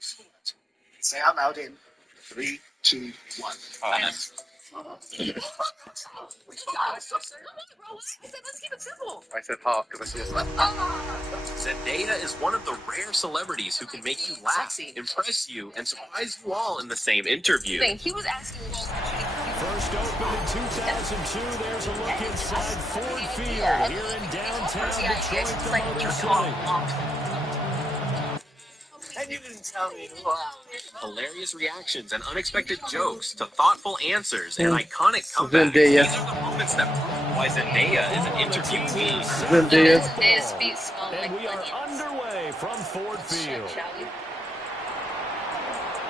Say out loud in 3, 2, 1. Tennis. Let's keep it simple. I said half because I saw Zendaya is one of the rare celebrities who can make you laugh, impress you, and surprise you all in the same interview. He was asking me. First opened in 2002, there's a look inside Ford Field here in downtown Detroit, the Motor City. And you didn't tell me. Wow. Hilarious reactions and unexpected jokes to thoughtful answers and iconic comebacks. Zendaya. These are the moments that prove why Zendaya is an interviewee. Zendaya's feet smell like And we are onions. underway from Ford Field. Shall we?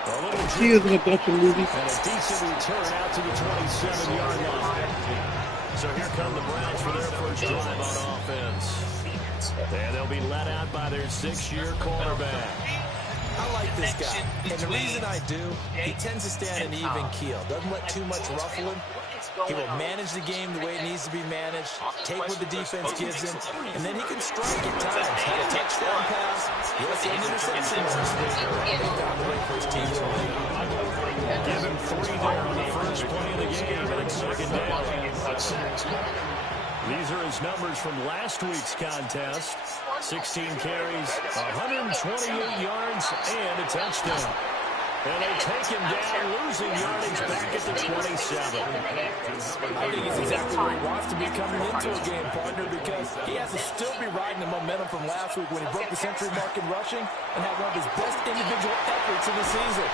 A little She is in a bunch of movies. and a decent return out to the 27-yard line. So here come the Browns for their first drive on offense. And they'll be let out by their 6-year quarterback. I like this guy, and the reason I do, he tends to stay on an even keel, doesn't let too much ruffle him. He will manage the game the way it needs to be managed, take what the defense gives him, and then he can strike at times. Had a touchdown pass, yes, and interception. Found the way for his team to win. Give him 3 there on the first play of the game, and it's second down. These are his numbers from last week's contest. 16 carries, 128 yards, and a touchdown. And they take him down, losing yardage back at the 27. I think he's exactly where he wants to be coming into a game, partner, because he has to still be riding the momentum from last week when he broke the century mark in rushing and had one of his best individual efforts of the season.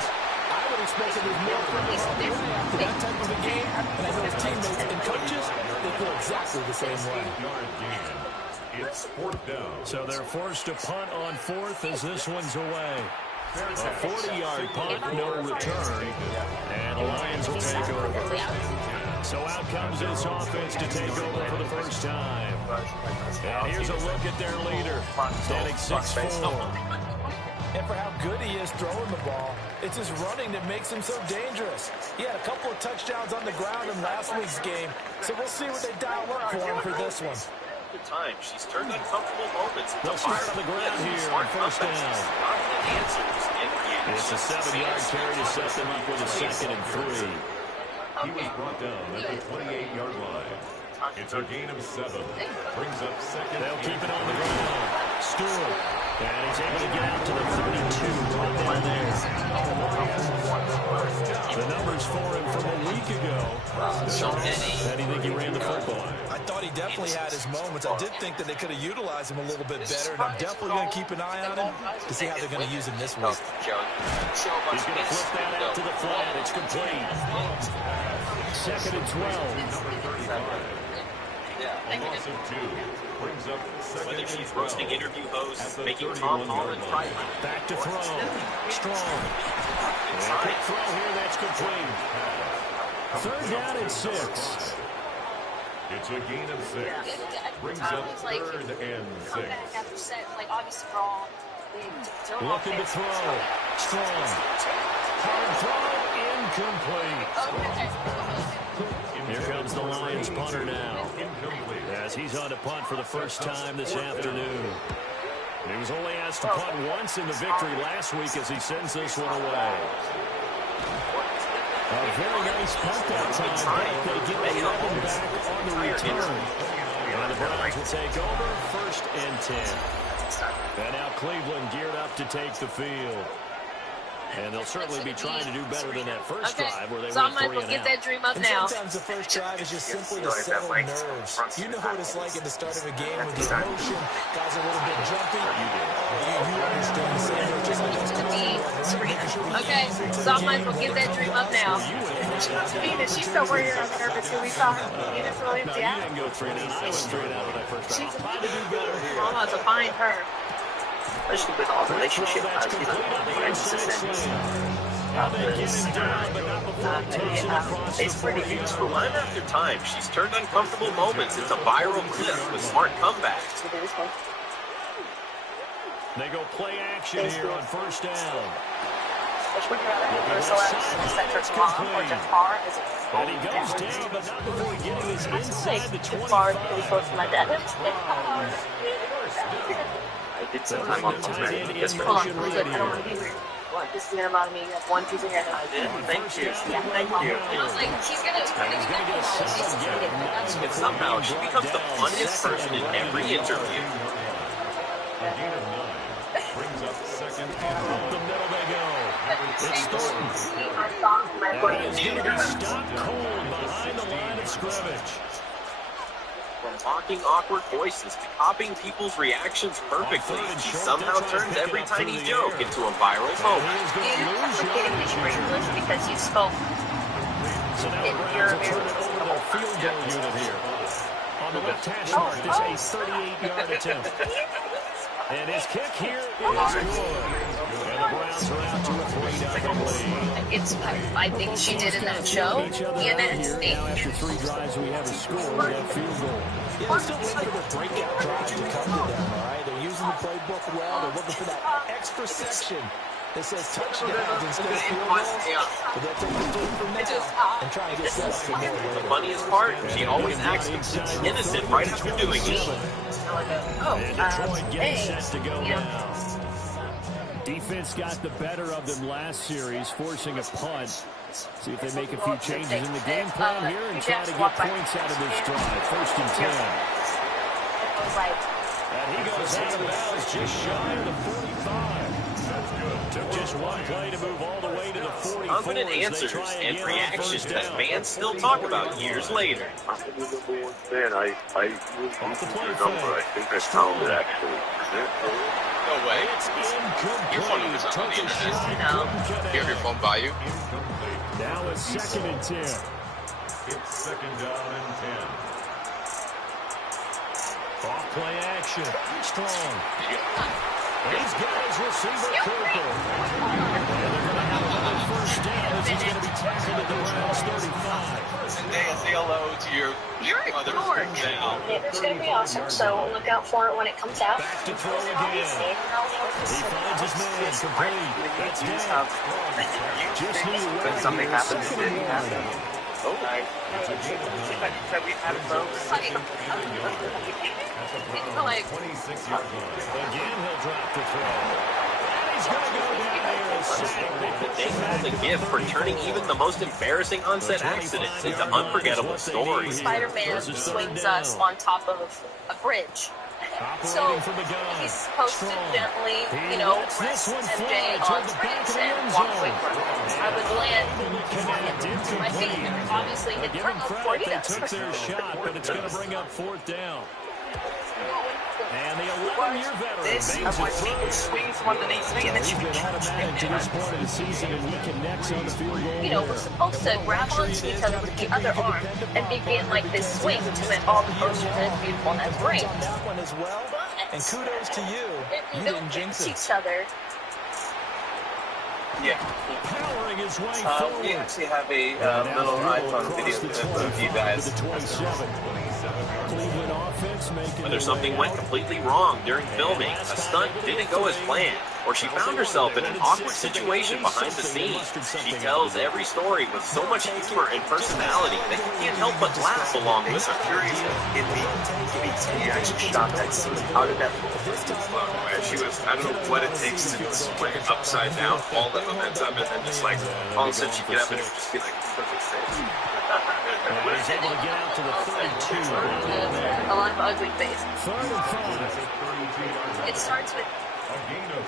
I would expect that there's more further on the way after that type of a game, and I know his teammates and coaches, they feel exactly the same way. It's 4th down. So they're forced to punt on 4th as this one's away. A 40-yard punt, no return, and the Lions will take over. So out comes this offense to take over for the first time. And here's a look at their leader, standing 6'4". And for how good he is throwing the ball, it's his running that makes him so dangerous. He had a couple of touchdowns on the ground in last week's game, so we'll see what they dial up for him for this one. Time. She's turned uncomfortable moments. They'll start on the ground here on first down. It's a 7-yard carry to set them up with a 2nd and 3. He was brought down at the 28-yard line. It's a gain of 7. Brings up 2nd. They'll keep it on the ground. Stewart. And he's able to get out to the 32. Right down there. The numbers for him from a week ago. How do you think he ran the football? I thought he definitely had his moments. I did think that they could have utilized him a little bit better, and I'm definitely going to keep an eye on him to see how they're going to use him this week. He's going to flip that out to the flat. It's complete. 2nd and 12. A loss of 2. Brings up 2nd Whether and she's 12. roasting interview hosts, making Tom Holland cry. Back to throw. Strong. Quick throw here. That's complete. 3rd down and 6. It's a gain of 6. Brings up 3rd and 6. Looking to throw. Strong. Hard throw. Incomplete. Here comes the Lions punter now, as he's on to punt for the first time this afternoon. He was only asked to punt once in the victory last week as he sends this one away. A very nice punt that time. They get 11 back on the return. And the Browns will take over 1st and 10. And now Cleveland geared up to take the field. And they'll certainly be trying to do better than that first drive where they went 3 and get out. that dream up And now. sometimes the first drive is just simply to settle nerves. You know what it's like at the start of a game with the emotion. Guys are a little bit jumpy. You understand the same just like those Okay, so I might as well get that dream up now. Nina, she's still worried on nervous when we saw her. Nina's still No, empty you out. didn't go 3 and out. I went 3 and out when I first started. I'll try to do better here. I'm about to find her. Especially with our relationship as That's you complete on the friends inside and slant. And they get him down, but not before he takes it across the it's pretty 40. useful. Time after time, she's turned uncomfortable moments into viral clips with smart comebacks. They go play action here on first down. Which would you rather select Cedric Long or Jafar as a And he goes down, but not before getting his inside the 20. Jafar pretty close to my dad. I did some time on Tuesday. In Yes, motion I don't want to be weird. What? This is about me. You have one piece of hair. I did. Thank you. Yeah, thank you. I was like, she's gonna get And somehow she becomes the funniest person in every interview. A gain of 9 brings up second and Up the middle they go. It's Thornton. And he's going to be stopped cold behind the line of scrimmage. From mocking awkward voices to copying people's reactions perfectly, he somehow turns every tiny joke into a viral moment. You have to get English for English because you spoke. So now the Browns will turn it over to their field goal unit here. On the left hash mark, this a 38-yard attempt. And his kick here is good. And the Browns are out to a 3-0 lead. I think she did in that show. ENS. Now after 3 drives, we have a score. We have field goal. Yeah, they're still waiting for the breakout drive to come to them, all right? They're using the playbook well. They're looking for that extra section that says touchdowns instead of field goals. But they'll take the lead from now and try and get set up for more later. The funniest part, she always acts completely innocent right after doing it. And Detroit gets set to go now. Defense got the better of them last series, forcing a punt. See if they make a few changes in the game plan here and try to get points out of this drive. 1st and 10. And he goes out of bounds just shy of the 45. Took just one play to move all the way to the 44. Confident answers and reactions that fans still talk about years later. I think I found it actually. No way. It's incomplete. Your phone number's not on the internet. You have your phone by you? Now it's 2nd and 10. It's 2nd down and 10. Off play action. Strong. He's got his receiver Cooper. And they're going to have another 1st down as he's going to be tackled at the Browns 35. And say hello to your mother. It's going to be awesome, so look out for it when it comes out. Back to throw again. He finds his man complete. That's down. Just needed When something happens, it didn't happen. Oh, That we had folks. Like, 26-yard line. again, he'll drop the throw. And he's going to go down there and sack. They have the gift for turning even the most embarrassing onset accidents into unforgettable stories. Spider-Man swings us on top of a bridge. So he's supposed to gently, press MJ on the bridge and walk away from him. I would land to my feet and obviously hit Give him before credit. he They does. took their shot, but it's going to bring up 4th down. And the 11-year veteran This, bangs I'm it like, people through. swing from underneath me and then He's she been automatic to this point of the season, and he connects on the field goal. We're supposed to grab onto each other with the other arm and begin like this swing to it all the posters, and it's beautiful, and that's great. On that one as well. And kudos to you. If You we didn't don't jinx get it. each other, Yeah. Powering his way We forward. actually have a little iPhone video of you guys. Cleveland offense making Whether something went completely wrong during filming, a stunt didn't go as planned, or she found herself in an awkward situation behind the scenes, she tells every story with so much humor and personality that you can't help but laugh along with her. Curious in the actually shot that scene. How did that she was, I don't know what it takes to swing upside down, all the momentum, and then just like, all of a sudden she'd get up and it would just be like, perfect face. He's able to get out to the 32. a lot of ugly face. 3rd and 5. It starts with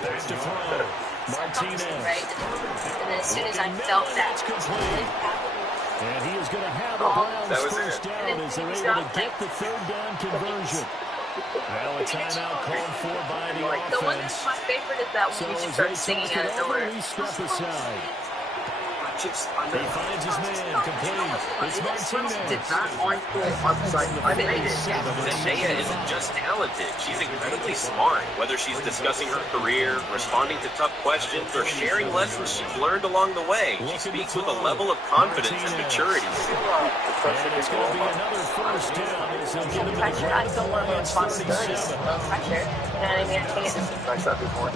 Back to throw. Martinez. right, and then as soon as I felt that, And he is going to have a Browns that was 1st it. down as they're able to get the 3rd down conversion. Well, a timeout called for by the the one offense. that's my favorite is that So when you as start they singing talk out it of over, nowhere. we step aside. He finds his man complete. It's Martinez. did not want to upside. I made it. Zendaya isn't just talented, she's incredibly smart. Whether she's discussing her career, responding to tough questions, or sharing lessons she's learned along the way, she speaks with a level of confidence and maturity. And it's going to be another 1st down as he'll get him to the Pressure, I don't want to ground. respond to those. Pressure. You know what I mean? I think it's Like that before. Up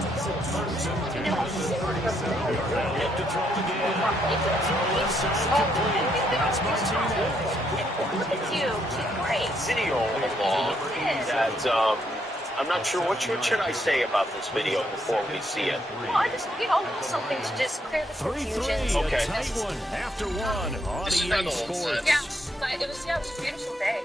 to throw again. Throw left side complete. That's Martinez. It's you. She's great. Video long that I'm not sure what should I say about this video before we see it. Well, I just, something to just clear the confusion. Okay. Tight one after one on EA Sports. Yeah, it was a beautiful day.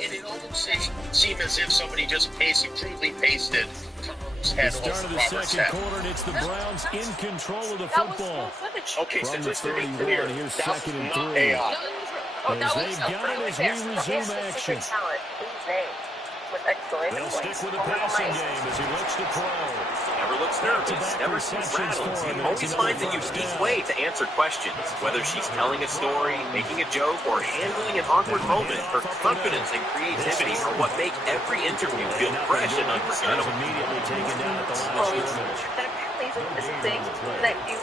And it almost seemed as if somebody just crudely pasted Tom's head over Robert's head. The start of the second quarter, and it's the Browns in control of the football. Okay, so just to be clear, here's second and 3. AI. As they've got it as we resume action. They'll stick with the passing game as he looks to throw. Never looks nervous, never seems rattled. Always finds a unique way to answer questions. Whether she's telling a story, making a joke, or handling an awkward moment, her confidence and creativity are what make every interview feel fresh and unforgettable. Immediately taken down at the last scrimmage. That apparently is a thing that you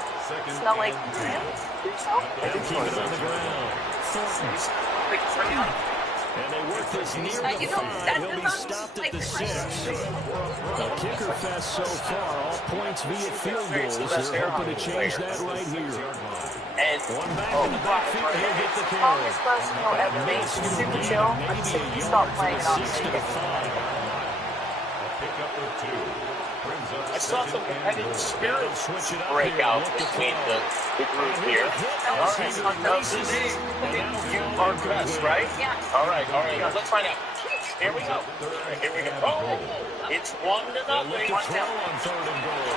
smell like yourself. They'll keep it on the ground. Thornton. And they work this near the 5. He'll be stopped at the 6. A kicker fest so far. All points via field goals. They're hoping to change that right here. And one back in the backfield. He'll get the carry. Super chill until you stop playing it on the 6 to 5. Pickup of 2. I saw some competitive spirit break out between the group here. All right, now this is you are best, right? Yeah. All right, let's find out. Here we go. Oh, it's 1-0. Throw on third and goal.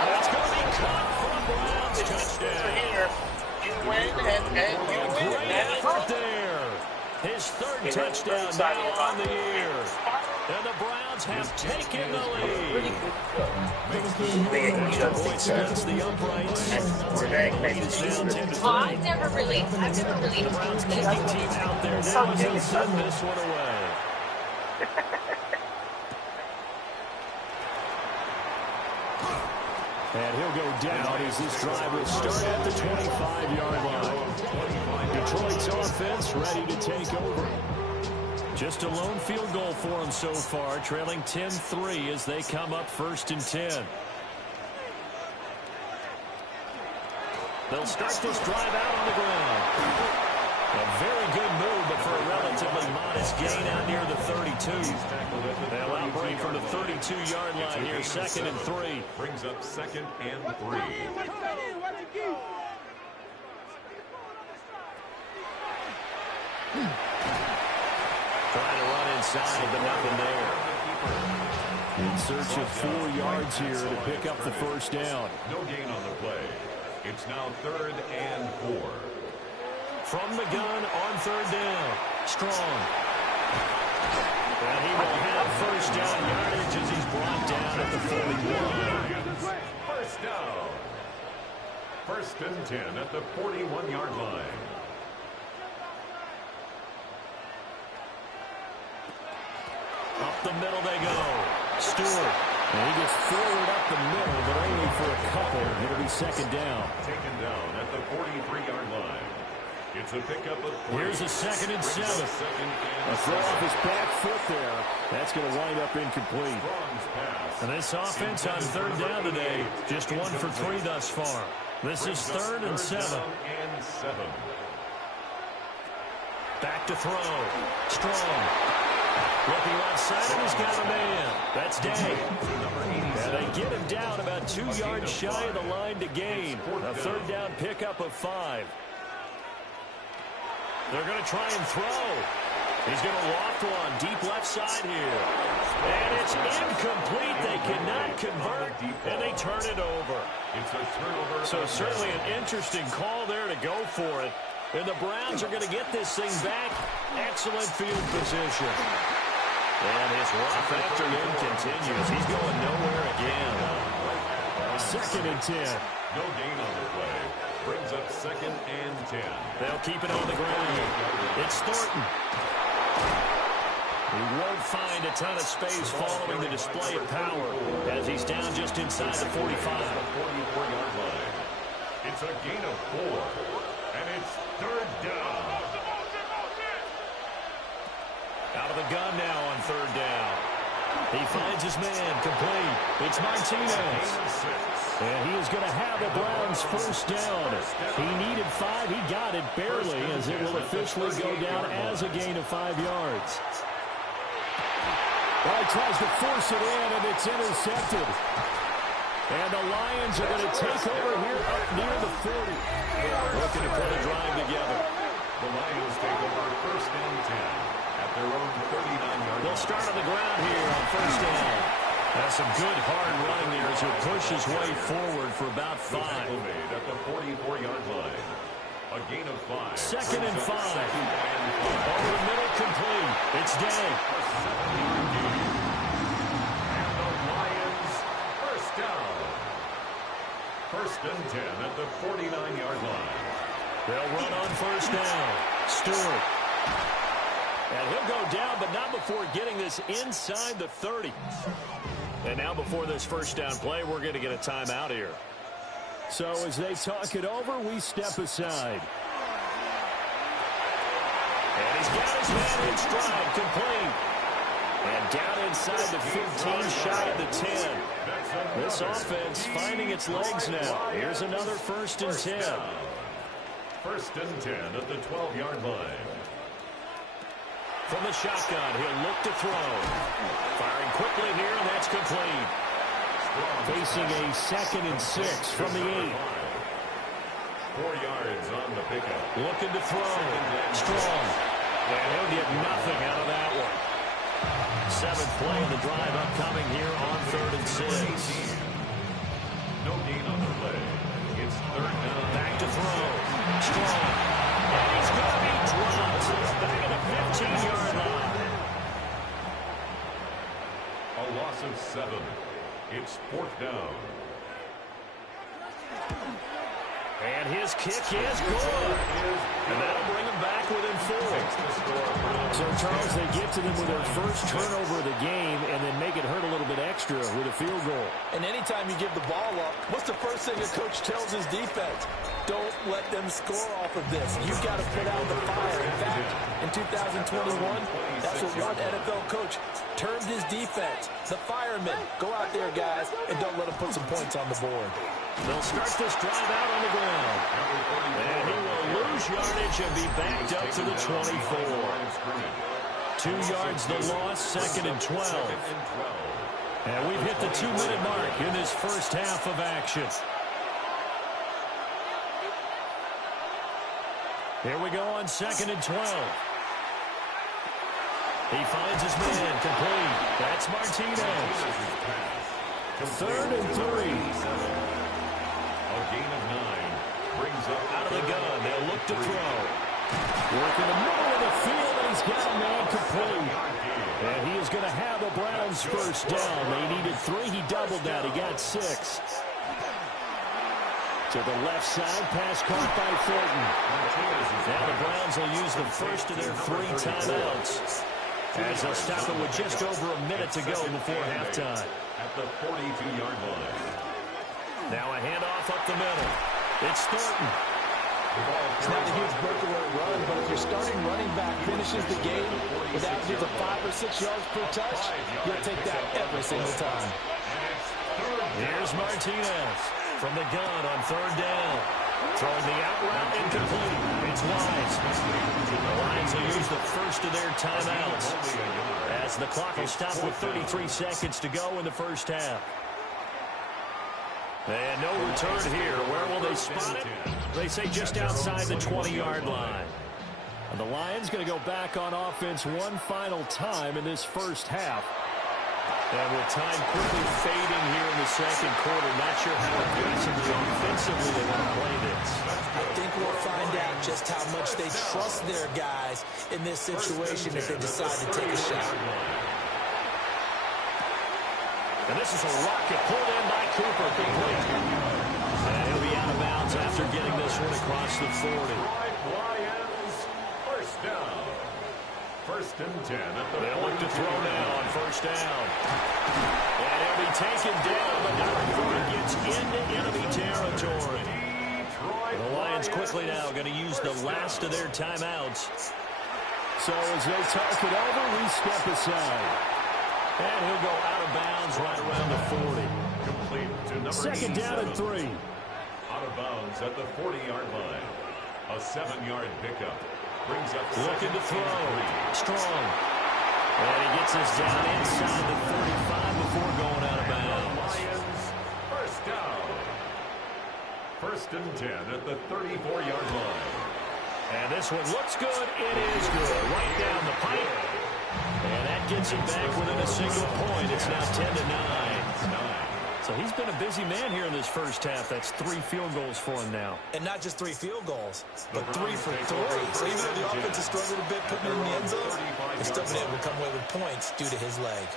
And that's going to be caught from Browns. Touchdown. Here, you win and you win. Great effort there. His third touchdown now on the year. And the Browns have taken the lead. Points against the uprights. Lead is down 10-3. Well, I've never really The Browns kicking team out there now as they send this one away. And he'll go down as this drive will start at the 25-yard line. Detroit's offense ready to take over. Just a lone field goal for them so far, trailing 10-3 as they come up 1st and 10. They'll start this drive out on the ground. A very good move, but for a relatively modest gain out near the 32. They'll outbreak from the 32-yard line here, 2nd and 3. Brings up 2nd and 3. Trying to run inside, but nothing there. In search of 4 yards here to pick up the first down. No gain on the play. It's now 3rd and 4. From the gun on 3rd down. Strong. And he will have first down yardage as he's brought down at the 41. First down. 1st and 10 at the 41-yard line. Up the middle they go. Stewart. And he gets forward up the middle, but only for a couple. It'll be 2nd down. Taken down at the 43-yard line. It's a pickup of 3. Here's a 2nd and 7. A throw off his back foot there. That's going to wind up incomplete. And this offense on 3rd down today, just 1 for 3 thus far. This is 3rd and 7. Back to throw. Strong. Looking right side, and he's got a man. That's Day. And they get him down about 2 yards shy of the line to gain. A 3rd down pickup of 5. They're going to try and throw. He's going to loft one deep left side here. And it's incomplete. They cannot convert, and they turn it over. So certainly an interesting call there to go for it. And the Browns are going to get this thing back. Excellent field position. And his rough afternoon continues. He's going nowhere again. 2nd and 10. No gain on the play. Brings up 2nd and 10. They'll keep it on the ground. It's Thornton. He won't find a ton of space following the display of power as he's down just inside the 45. 44-yard line. It's a gain of 4. And it's 3rd down. Out of the gun now on 3rd down. He finds his man complete. It's Martinez. And he is going to have the Browns first down. He needed 5. He got it barely as it will officially go down as a gain of 5 yards. Well, he tries to force it in, and it's intercepted. And the Lions are going to take over here up near the 40. Looking to put a drive together. The Lions take over first and 10 at their own 39-yard line. They'll start on the ground here on first down. That's some good hard running there as he pushes his way forward for about 5. Made at the 44-yard line. A gain of 5. Second and 5. Over the middle, complete. It's Day. And the Lions first down. First and 10 at the 49-yard line. They'll run on first down. Stewart. And he'll go down, but not before getting this inside the 30. And now before this first down play, we're going to get a timeout here. So as they talk it over, we step aside. And he's got his man in stride, complete. And down inside the 15, shy of the 10. This offense finding its legs now. Here's another first and 10. First and 10 at the 12-yard line. From the shotgun, he'll look to throw. Firing quickly here, and that's complete. Facing a second and 6 from the 8. 4 yards on the pickup. Looking to throw. Strong. And he'll get nothing out of that one. 7th play of the drive upcoming here on 3rd and 6. No gain on the play. It's 3rd down. Back to throw. Strong. And he's going to be dropped. Back at the 15-yard line. A loss of 7. It's 4th down. And his kick is good. And that'll bring him back within 4. So, Charles, they get to them with their first turnover of the game and then make it hurt a little bit extra with a field goal. And anytime you give the ball up, what's the first thing a coach tells his defense? Don't let them score off of this. You've got to put out the fire. In fact, in 2021, that's what one NFL coach termed his defense. The firemen. Go out there, guys, and don't let them put some points on the board. They'll start this drive out on the ground. And he will lose yardage and be backed up to the 24. 2 yards the loss, 2nd and 12. And we've hit the 2-minute mark in this first half of action. Here we go on 2nd and 12. He finds his man, complete. That's Martinez. 3rd and 3. A gain of 9 brings up out of the gun. They'll look to throw. Work in the middle of the field, and he's got a man complete. And he is going to have the Browns first down. They needed 3. He doubled that. He got 6. To the left side, pass caught by Thornton. Now the Browns will use the first of their 3 timeouts, as they'll stop it with just over a minute to go before halftime. At the 42-yard line. Now a handoff up the middle. It's Thornton. It's not a huge breakaway run, but if your starting running back finishes the game with averages of 5 or 6 yards per touch, you'll take that every single time. Here's Martinez from the gun on 3rd down. Throwing the out route incomplete. It's Wise. The Lions will use the first of their timeouts, as the clock will stop with 33 seconds to go in the first half. And no return here. Where will they spot it? They say just outside the 20-yard line. And the Lions going to go back on offense one final time in this first half. And with time quickly fading here in the second quarter, not sure how aggressively offensively they want to play this. I think we'll find out just how much they trust their guys in this situation if they decide to take a shot. And this is a rocket pulled in by Cooper, complete. And he'll be out of bounds after getting this one across the 40. Lions, first down. 1st and 10 at the They'll look to throw now on first down. And he'll be taken down, but not before he gets into enemy territory. The Lions quickly now going to use the last of their timeouts. So as they talk it over, we step aside. And he'll go out of bounds right around the 40. Complete to number 2nd down and 3. Out of bounds at the 40-yard line. A 7-yard pickup. Brings up looking to throw. Strong. And he gets us down inside the 35 before going out of bounds. Lions, first down. First and 10 at the 34-yard line. And this one looks good. It is good. Right down the pipe. And that gets him back within a single point. It's now 10-9. So he's been a busy man here in this first half. That's 3 field goals for him now. And not just 3 field goals, but 3 for 3. So even though the offense has struggled a bit putting it in the end zone, they've still been able to come away with points due to his leg.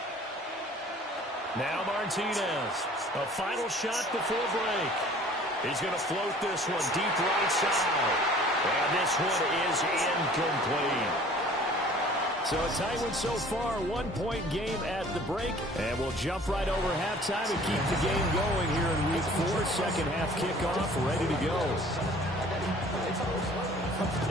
Now Martinez. A final shot before break. He's going to float this one deep right side. And this one is incomplete. So a tight one so far, 1-point game at the break. And we'll jump right over halftime and keep the game going here in week 4. Second half kickoff, ready to go.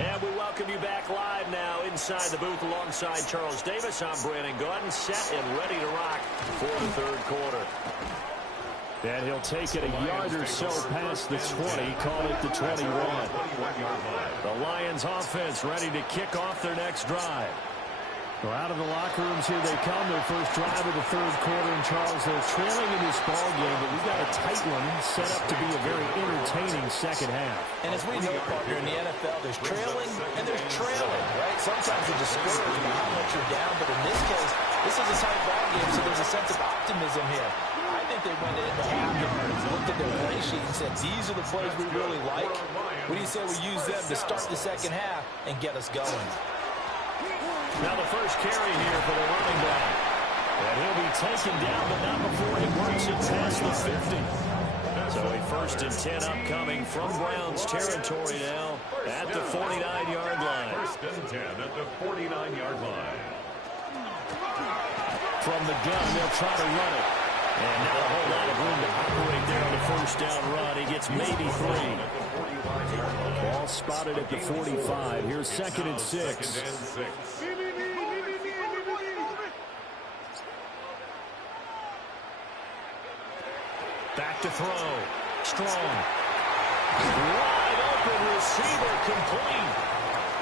And we welcome you back live now inside the booth alongside Charles Davis. I'm Brandon Gaudin, set and ready to rock for the third quarter. And he'll take it a yard or so past the 20, call it the 21. The Lions offense ready to kick off their next drive. Well, out of the locker rooms here they come, their first drive of the third quarter. And Charles, they're trailing in this ball game, but we've got a tight one set up to be a very entertaining second half. And as we know, partner, in the NFL, there's trailing and there's trailing, right? Sometimes you're discouraged by how much you're down, but in this case, this is a tight ball game, so there's a sense of optimism here. I think they went into half and looked at their play sheet and said, these are the plays we really like. What do you say we use them to start the second half and get us going? Now the first carry here for the running back. And he'll be taken down, but not before he works it past the 50. So a first and 10 upcoming from Browns territory now at the 49-yard line. First and 10 at the 49-yard line. From the gun, they'll try to run it. And not a whole lot of room to operate there on the first down run. He gets maybe 3. Ball spotted at the 45. Here's second and 6. Back to throw. Strong. Wide open receiver complete.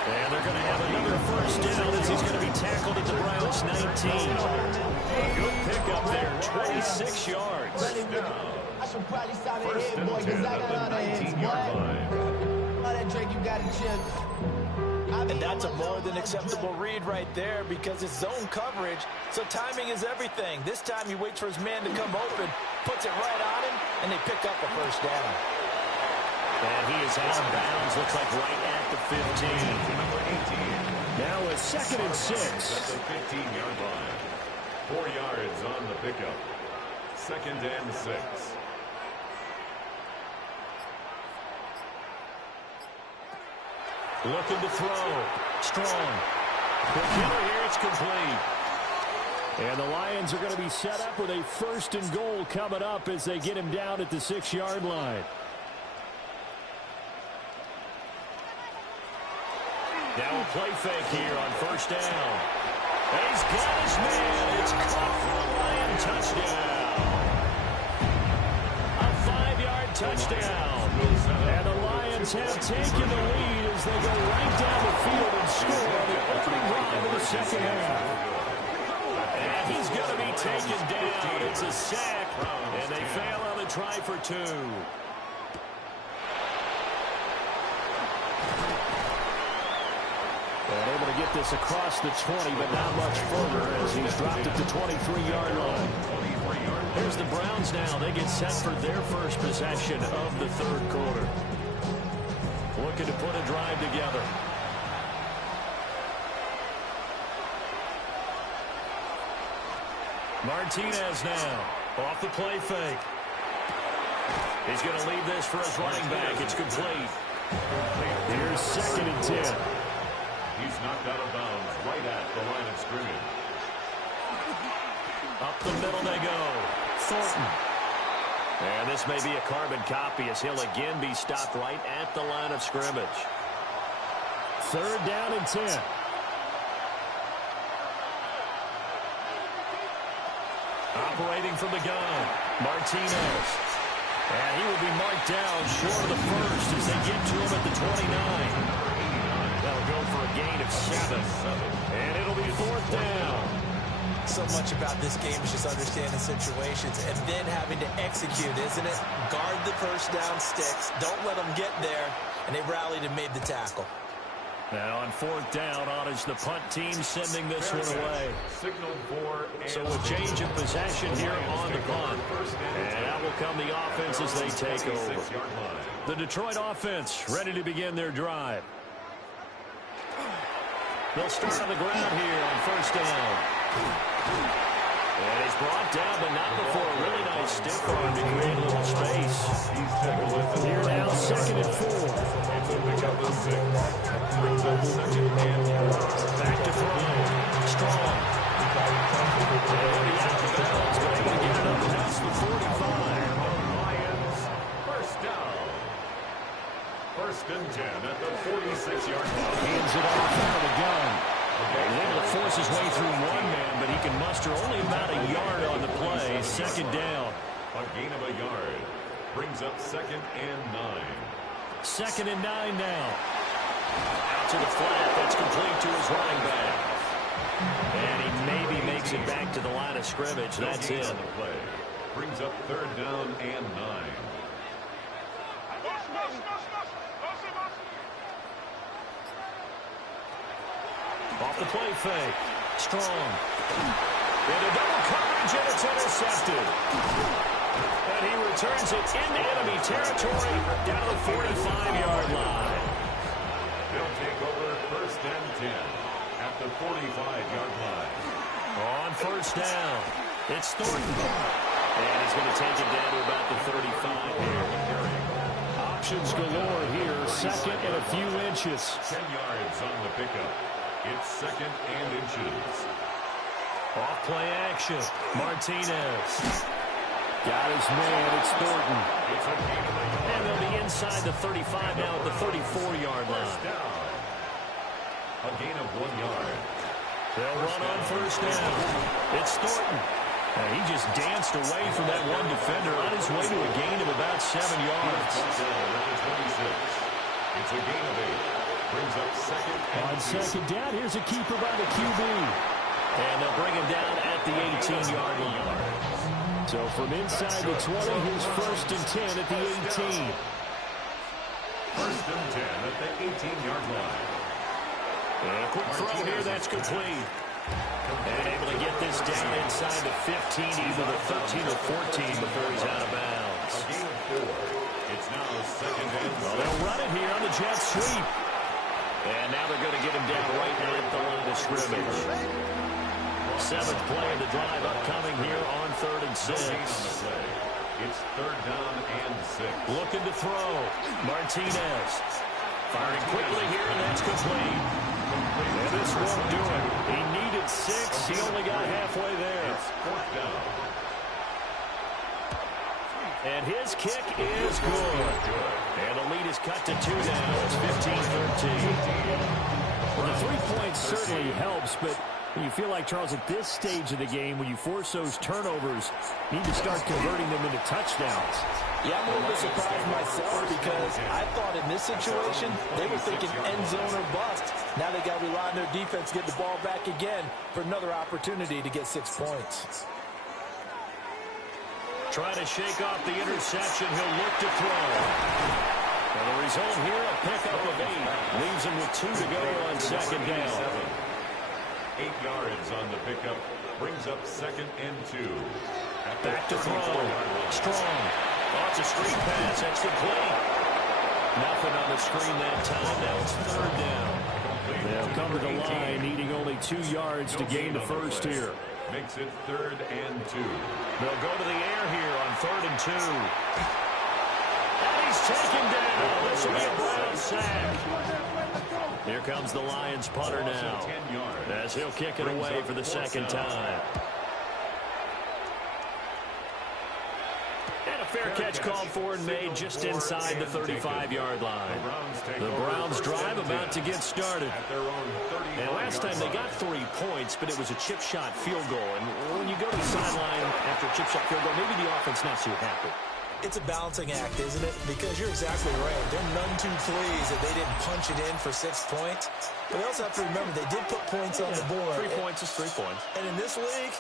And they're going to have another first down as he's going to be tackled at the Browns 19. A good pickup there, 26 yards. I should probably stop it First here, and boy, 10 because I at got the all the hits, 19-yard line. boy. All that Drake, you got to chill. And that's a more than acceptable read right there because it's zone coverage, so timing is everything. This time he waits for his man to come open, puts it right on him, and they pick up a first down. And he is out of bounds, looks like right at the 15. Number 18. Now a second and 6. At the 15-yard line. 4 yards on the pickup. Second and 6. Looking to throw. Strong. The killer here, it's complete. And the Lions are going to be set up with a first and goal coming up as they get him down at the 6-yard line. Now a play fake here on first down. And he's got his man. It's caught for a Lion touchdown. A 5-yard touchdown. And the Lions have taken the lead as they go right down the field and score on the opening drive of the second half. And he's going to be taken down. It's a sack, and they fail on the try for 2. And able to get this across the 20, but not much further as he's dropped at the 23-yard line. Here's the Browns now. They get set for their first possession of the third quarter. Looking to put a drive together. Martinez now off the play fake. He's going to leave this for his running back. It's complete. Here's second and 10. He's knocked out of bounds right at the line of scrimmage. Up the middle they go. Thornton. And this may be a carbon copy as he'll again be stopped right at the line of scrimmage. Third down and 10. Operating from the gun, Martinez. And he will be marked down short of the first as they get to him at the 29. That'll go for a gain of 7. And it'll be fourth down. So much about this game is just understanding situations and then having to execute, isn't it? Guard the first down sticks. Don't let them get there. And they rallied and made the tackle. Now on 4th down, on is the punt team sending this one away. So a change of possession here on the punt. And out will come the offense as they take over. The Detroit offense ready to begin their drive. They'll start on the ground here on 1st down. And he's brought down, but not before a really nice stiff arm to create a little space. Here now, 2nd and 4. Back to throw. Strong. And he out of bounds, but able to get it up past the 45. Lions, first down. 1st and 10 at the 46-yard line. Hands it off out of the gun. He's able to force his way through one man, but he can muster only about a yard on the play. 2nd down. A gain of a yard. Brings up 2nd and 9. 2nd and 9 now. Out to the flat. That's complete to his running back. And he maybe makes it back to the line of scrimmage. That's it. On the play. Brings up 3rd down and 9. Off the play fake. Strong. Into double coverage, and it's intercepted. And he returns it into enemy territory down to the 45-yard line. They'll take over 1st and 10 at the 45-yard line. On 1st down, it's Thornton. And he's going to take it down to about the 35 here. Options galore here. 2nd and a few inches. 10 yards on the pickup. It's 2nd and inches. Off play action. Martinez. Got his man. It's Thornton. And they'll be inside the 35 now at the 34-yard line. A gain of 1 yard. They'll run on 1st down. It's Thornton. And he just danced away from that one defender on his way to a gain of about 7 yards. It's a gain of 8. Brings up 2nd and on 2nd down, here's a keeper by the QB. And they'll bring him down at the 18-yard line. So from inside the 20, here's 1st and 10 at the 18. 1st and 10 at the 18-yard line. And a quick throw here, that's complete. And able to get this down inside the 15, either the 13 or 14 before he's out of bounds. A gain of 4. It's now 2nd and 7. Well, they'll run it here on the jet sweep. And now they're going to get him down right at the line of scrimmage. 7th play of the drive upcoming here on 3rd and 6. It's 3rd down and 6. Looking to throw. Martinez. Firing quickly here, and that's complete. And this won't do it. He needed 6. He only got halfway there. It's 4th down. And his kick is good. And the lead is cut to 2 now. It's 15-13. Well, the 3 points certainly helps, but you feel like, Charles, at this stage of the game, when you force those turnovers, you need to start converting them into touchdowns. Yeah, I'm a little bit surprised myself because I thought in this situation, they were thinking end zone or bust. Now they got to rely on their defense, get the ball back again for another opportunity to get 6 points. Trying to shake off the interception. He'll look to throw. And the result here, a pickup of 8. Leaves him with 2 to go on 2nd down. 8 yards on the pickup. Brings up 2nd and 2. Back to throw. Strong. Oh, it's a screen pass. That's complete. Nothing on the screen that time. Now it's 3rd down. They'll come to the line, needing only 2 yards to gain the first here. Makes it 3rd and 2. They'll go to the air here on 3rd and 2. And he's taken down. This will be a Brown sack. Here comes the Lions punter now, as he'll kick it away for the 2nd time. And a fair catch called for and made just inside the 35-yard line. The Browns drive about to get started. And last time they got 3 points, but it was a chip shot field goal. And when you go to the sideline after a chip shot field goal, maybe the offense not too happy. It's a balancing act, isn't it? Because you're exactly right. They're none too pleased that they didn't punch it in for 6 points. But they also have to remember they did put points on the board. 3 points is 3 points. And in this league,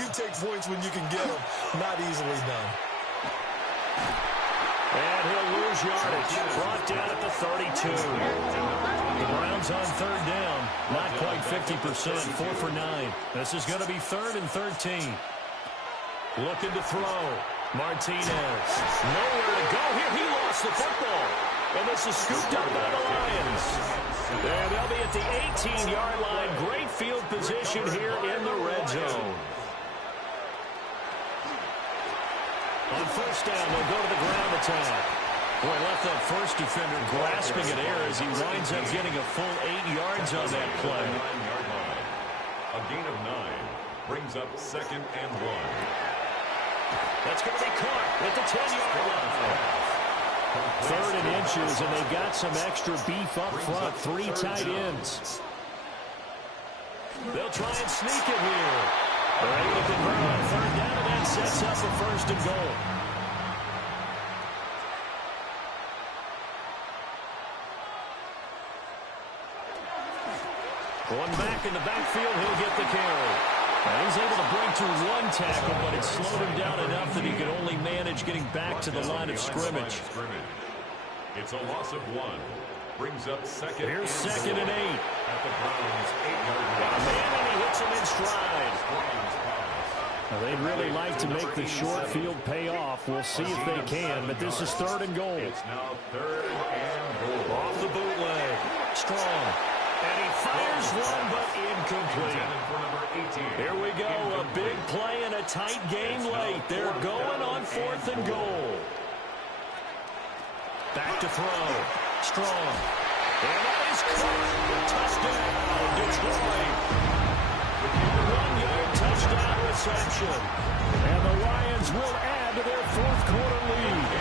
you take points when you can get them. Not easily done. And he'll lose yardage. Brought down at the 32. The Browns on third down. Not quite 50%. 4 for 9. This is going to be 3rd and 13. Looking to throw. Martinez. Nowhere to go here. He lost the football. And this is scooped up by the Lions. And they'll be at the 18-yard line. Great field position here in the red zone. On first down, they'll go to the ground attack. Boy, left that first defender grasping at air as he winds up getting a full 8 yards on that play. A gain of 9 brings up 2nd and 1. That's going to be caught at the 10-yard line. 3rd and inches, and they got some extra beef up front. 3 tight ends. They'll try and sneak it here. They're able to convert on 3rd down, and that sets up a 1st and goal. Going back in the backfield, he'll get the carry. And he's able to break to 1 tackle, but it slowed him down enough that he could only manage getting back to the line of scrimmage. It's a loss of 1. Brings up 2nd. Here's 2nd and 8. At the Browns' 8-yard line. Man, and he hits him in stride. Now, they'd really like to make the short field pay off. We'll see if they can, but this is 3rd and goal. It's now 3rd and goal. Off the bootleg. Strong. And he fires one, but incomplete. Here we go, a big play and a tight game late. They're going on 4th and goal. Back to throw. Strong. And that is caught. Touchdown, Detroit. 1-yard touchdown reception. And the Lions will add to their 4th quarter lead.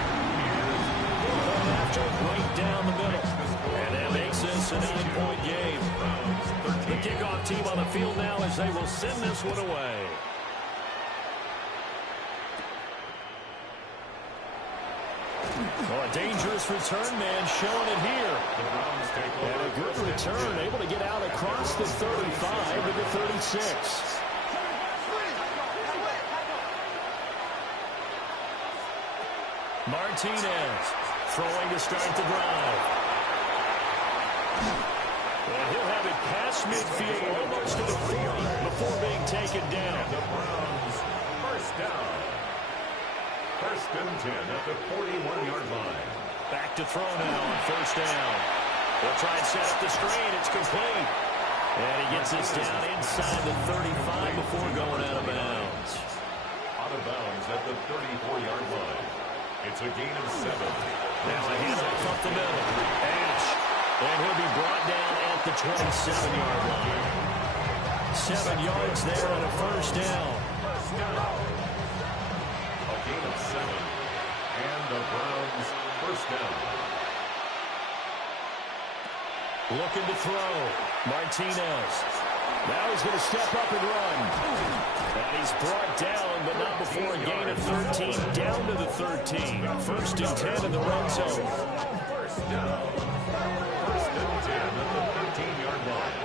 After right down the middle. And that makes this an 8-point game. The kickoff team on the field now as they will send this one away. Oh, a dangerous return man showing it here. And a good return, able to get out across the 35 to the 36. Martinez throwing to start the drive. And he'll have it past midfield almost to the 40 before being taken down. The Browns, 1st down. 1st and 10 at the 41-yard line. Back to throw now on 1st down. They'll try and set up the screen. It's complete. And he gets this down inside the 35 before going out of bounds. Out of bounds at the 34-yard line. It's a gain of 7. Now a handoff up the middle. Ash. And he'll be brought down at the 27-yard line. 7 yards there and a 1st down. A gain of 7. And the Browns 1st down. Looking to throw. Martinez. Now he's going to step up and run. And he's brought down, but not before a gain of 13. Down to the 13. 1st and 10 in the red zone. 1st down. 1st and 10 at the 13-yard line.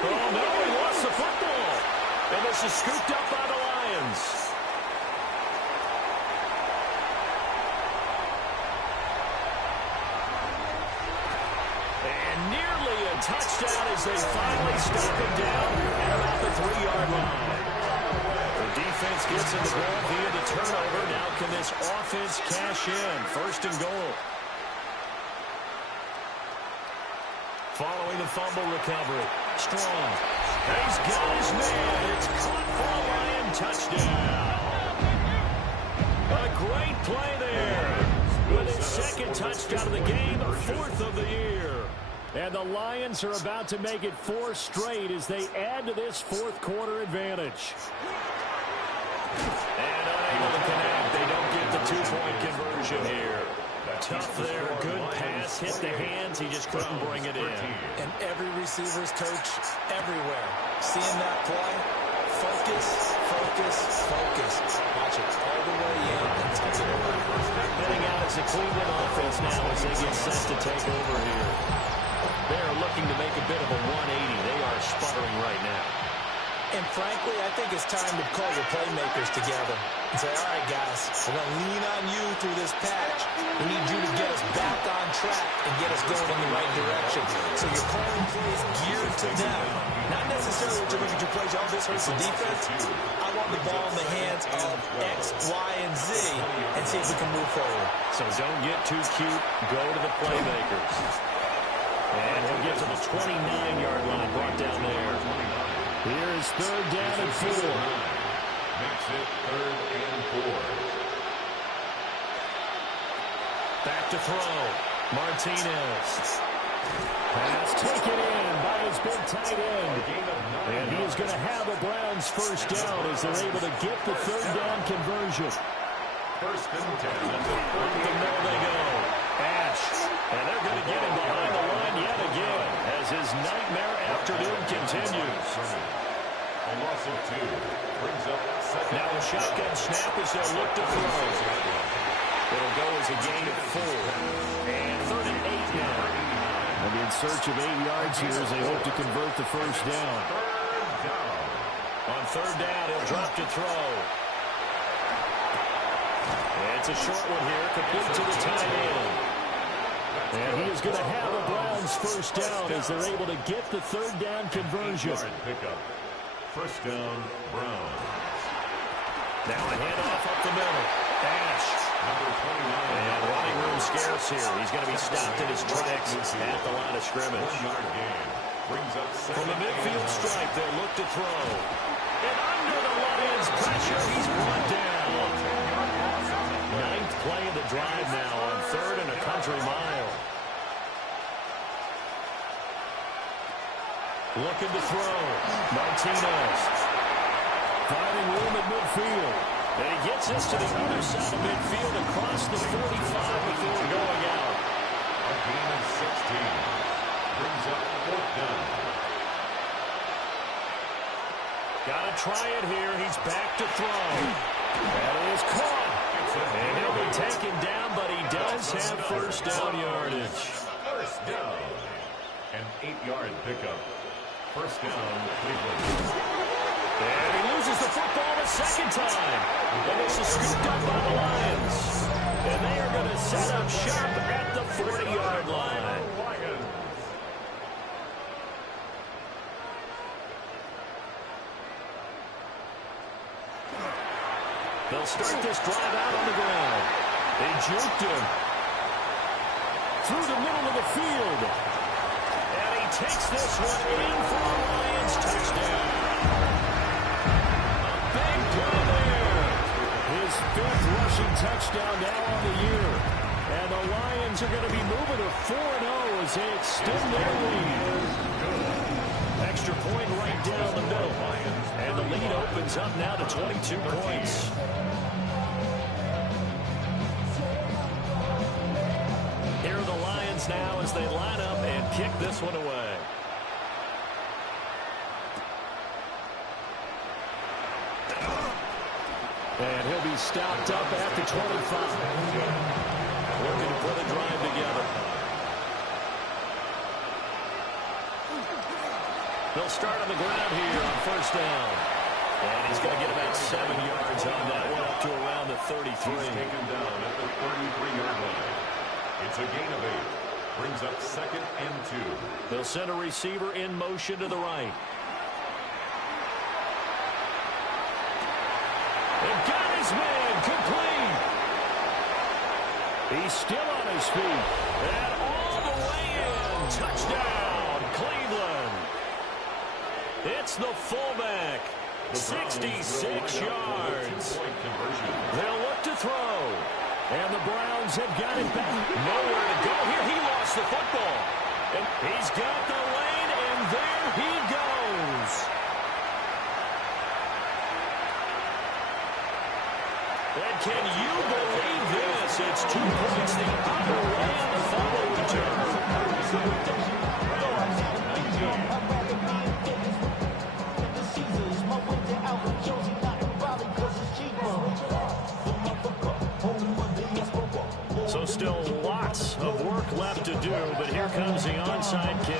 Oh, no, he lost the football. And this is scooped up by the Lions. Touchdown as they finally stop him down at about the 3-yard line. The defense gets in the ball via the turnover. Now can this offense cash in? 1st and goal. Following the fumble recovery. Strong. He's got his man. It's caught for a Lion touchdown. A great play there. With his 2nd touchdown of the game, 4th of the year. And the Lions are about to make it 4 straight as they add to this 4th quarter advantage. And unable to connect. They don't get the 2-point conversion here. Tough there. Good pass. Hit the hands. He just couldn't bring it in. And every receiver's coach everywhere. Seeing that play, focus, focus, focus. Watch it all the way in and tuck it away. Heading out as the Cleveland offense now as they get set to take over here. They're looking to make a bit of a 180. They are sputtering right now. And frankly, I think it's time to call your playmakers together and say, all right, guys, we're going to lean on you through this patch. We need you to get us back on track and get us going in the right direction. So you're calling plays geared to them. Not necessarily what you look at your plays, oh, this hurts the defense. I want the ball in the hands of X, Y, and Z and see if we can move forward. So don't get too cute. Go to the playmakers. And he'll get to the 29-yard line, brought down there. Here is third down and 4. Makes it 3rd and 4. Back to throw. Martinez. Pass taken in by his big tight end. And he is going to have the Browns first down as they're able to get the third down conversion. 1st and 10. Up the middle they go. Ash. And they're going to get him behind the line yet again as his nightmare afternoon continues. A loss of 2. Brings up second. Now a shotgun snap as they'll look to throw. It'll go as a gain of 4. And 3rd and 8 now. They'll be in search of 8 yards here as they hope to convert the first down. On 3rd down, he'll drop to throw. It's a short one here, complete to the tight end. And he is going to have the Browns first down as they're able to get the third down conversion. Pickup. 1st down, Browns. Now a handoff up the middle. Ash. And running room scarce here. He's going to be stopped in his tracks at the line of scrimmage. From the midfield stripe, they'll look to throw. And under the Lions' pressure, he's brought down. 9th play of the drive now on 3rd and a country mile. Looking to throw. Martinez. Finding room at midfield. And he gets this to the other side of midfield across the 45 before going out. A gain of 16. Brings up 4th down. Gotta try it here. He's back to throw. That is caught. And he'll be taken down, but he does have first down yardage. First down. An 8-yard pickup. First down, Cleveland. And he loses the football the second time. And this is scooped up by the Lions. And they are going to set up shop at the 40-yard line. They'll start this drive out on the ground. They juked him through the middle of the field. And he takes this one in for a Lions touchdown. A big play there. His 5th rushing touchdown now on the year. And the Lions are going to be moving to 4-0 as they extend their lead. Extra point right down the middle. And the lead opens up now to 22 points. Here are the Lions now as they line up and kick this one away. And he'll be stopped up at the 25. Looking to put a drive together. They'll start on the ground here on first down. And he's going to get about 7 yards on that one up to around the 33. He's taken down at the 33-yard line. It's a gain of 8. Brings up 2nd and 2. They'll send a receiver in motion to the right. And got his man complete. He's still on his feet. And all the way in. Touchdown, Cleveland. It's the fullback. 66 yards. They'll look to throw. And the Browns have got it back. Nowhere to go here. He lost the football. And he's got the lane, and there he goes. And can you believe this? this. It's 2 points the other way on the fumble return. So still lots of work left to do, but here comes the onside kick.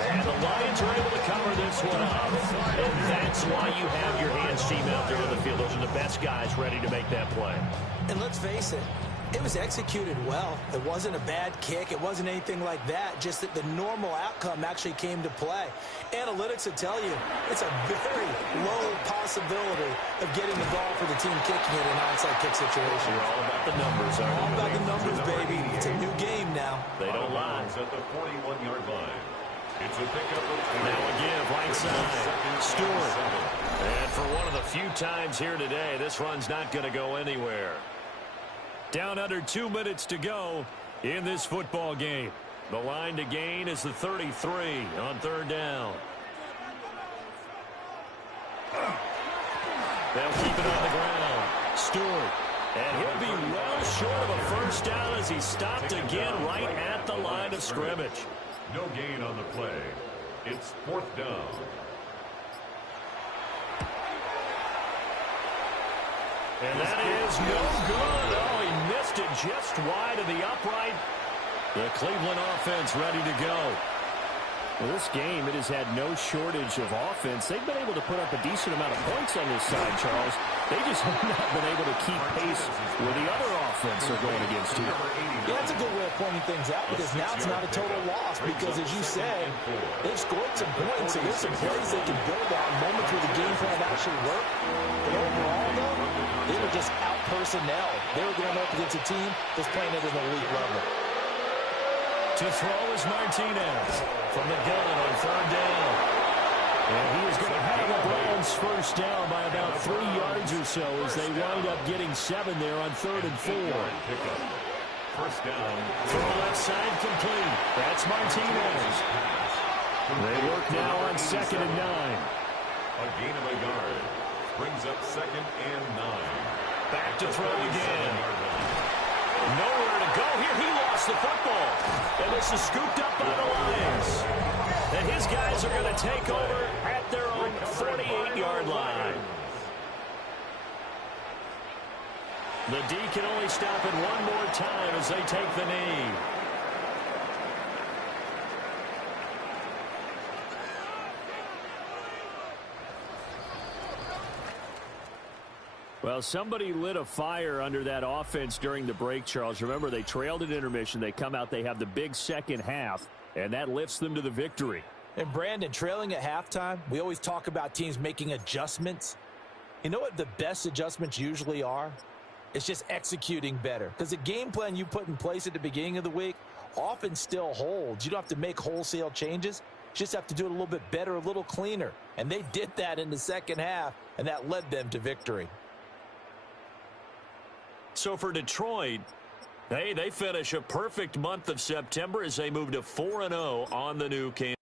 And the Lions are able to cover this one up. And that's why you have your hands team out there on the field. Those are the best guys ready to make that play. And let's face it, it was executed well. It wasn't a bad kick. It wasn't anything like that. Just that the normal outcome actually came to play. Analytics will tell you it's a very low possibility of getting the ball for the team kicking it in an onside kick situation. You're all about the numbers, aren't you? All about the numbers, baby. It's a new game now. They don't lie. At the 41-yard line. It's a pickup of 2. Now again, right side, Stewart. And for one of the few times here today, this run's not going to go anywhere. Down under 2 minutes to go in this football game. The line to gain is the 33 on third down. They'll keep it on the ground. Stewart. And he'll be well short of a first down as he stopped again right at the line of scrimmage. No gain on the play. It's 4th down. And that is no good. Oh, he missed it just wide of the upright. The Cleveland offense ready to go. Well, this game, it has had no shortage of offense. They've been able to put up a decent amount of points on this side, Charles. They just have not been able to keep pace with the other offense they're going against here. Yeah, that's a good way of pointing things out because now it's not a total loss because, as you said, they've scored some points, so there's some plays they can build on, moments where the game plan actually worked. But overall, though, they were just out-personnel. They were going up against a team that's playing at an elite level. To throw is Martinez from the gun on third down. And he is going to have the Browns first down by about 3 yards or so as they wind up getting 7 there on 3rd and 4. First down. From the left side complete. That's Martinez. They work now on 2nd and 9. A gain of a yard. Brings up 2nd and 9. Back to throw again. Nowhere to go here. He lost the football. And this is scooped up by the Lions. And his guys are going to take over at their own 48-yard line. The D can only stop it one more time as they take the knee. Well, somebody lit a fire under that offense during the break, Charles. Remember, they trailed at intermission. They come out, they have the big second half, and that lifts them to the victory. And, Brandon, trailing at halftime, we always talk about teams making adjustments. You know what the best adjustments usually are? It's just executing better. Because the game plan you put in place at the beginning of the week often still holds. You don't have to make wholesale changes. You just have to do it a little bit better, a little cleaner. And they did that in the second half, and that led them to victory. So for Detroit, they finish a perfect month of September as they move to 4-0 on the new camp.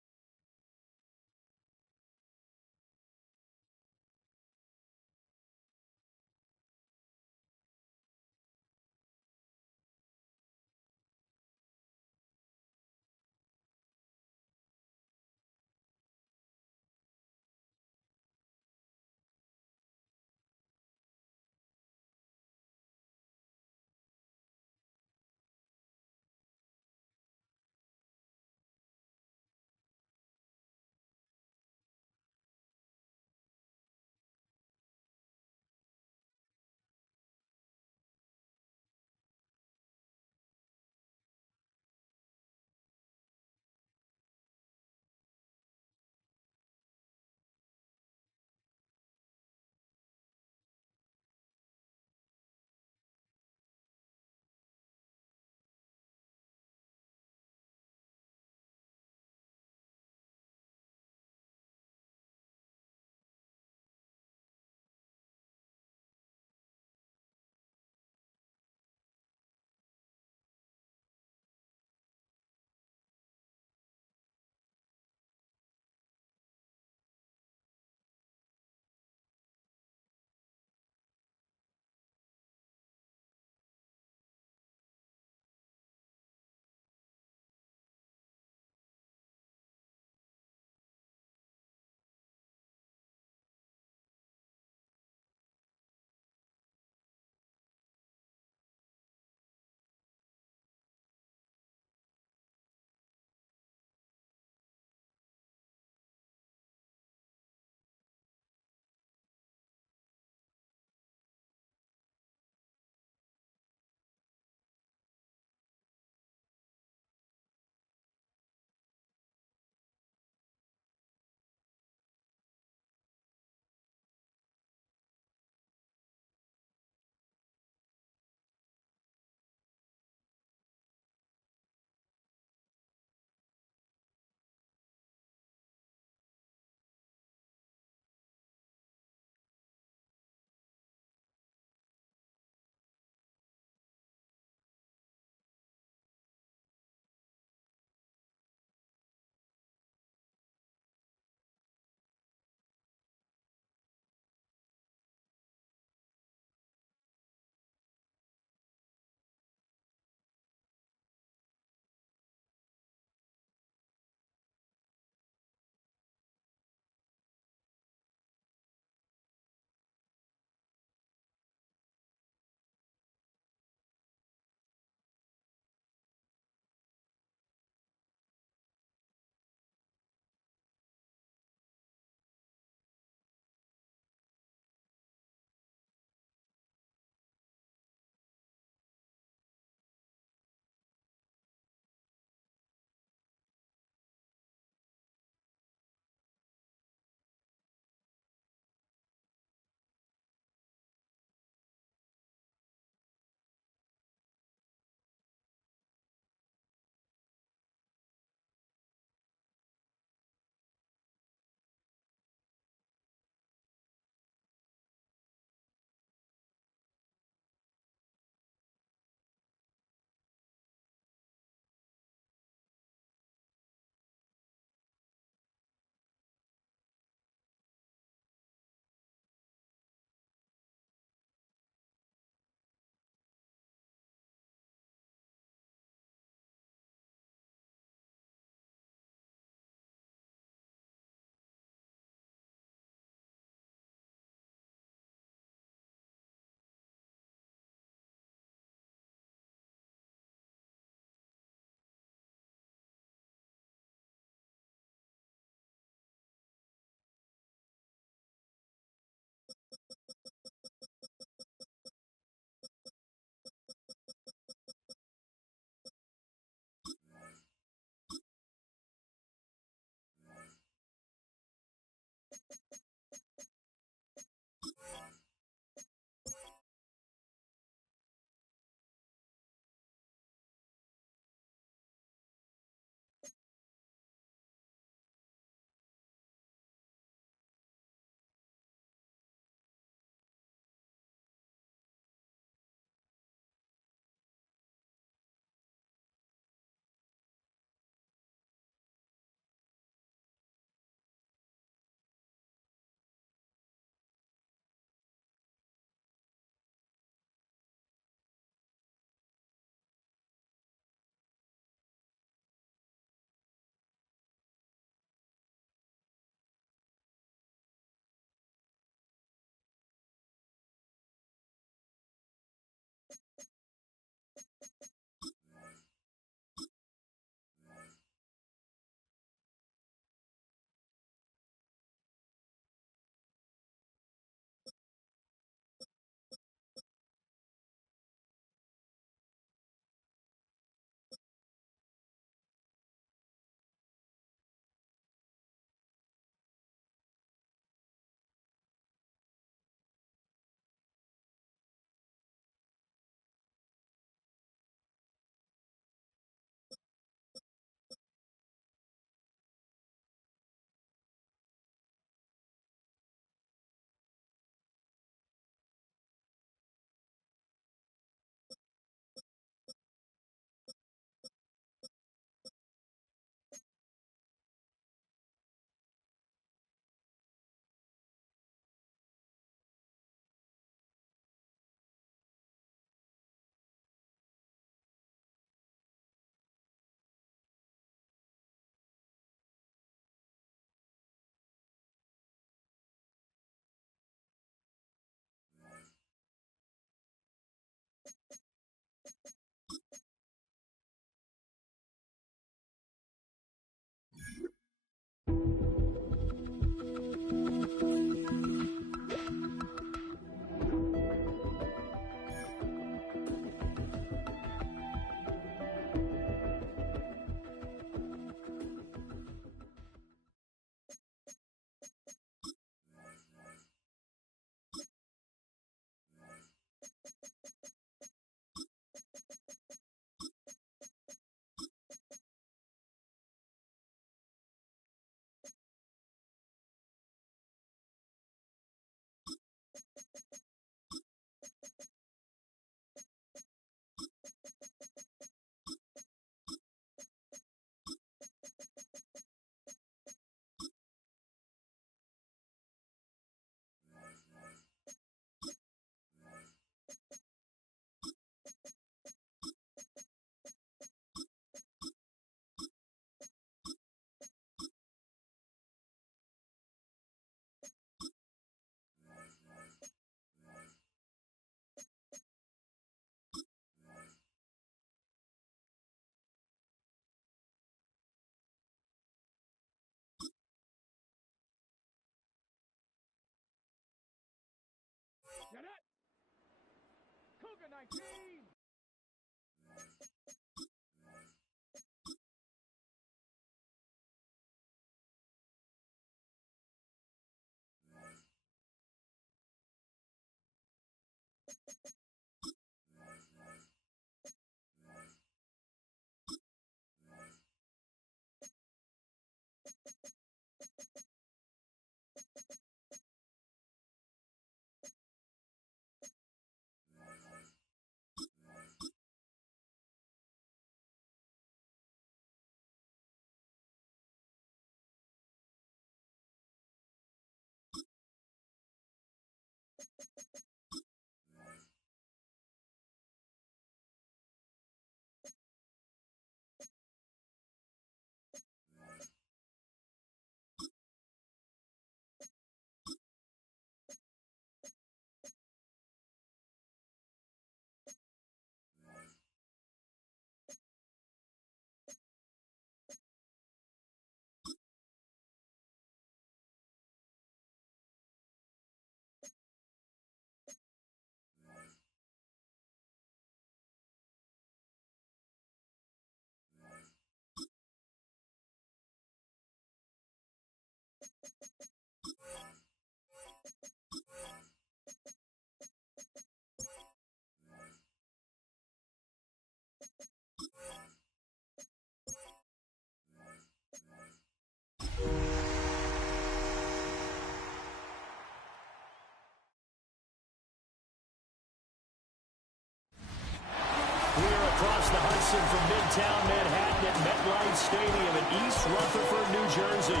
Across the Hudson from Midtown Manhattan at MetLife Stadium in East Rutherford, New Jersey.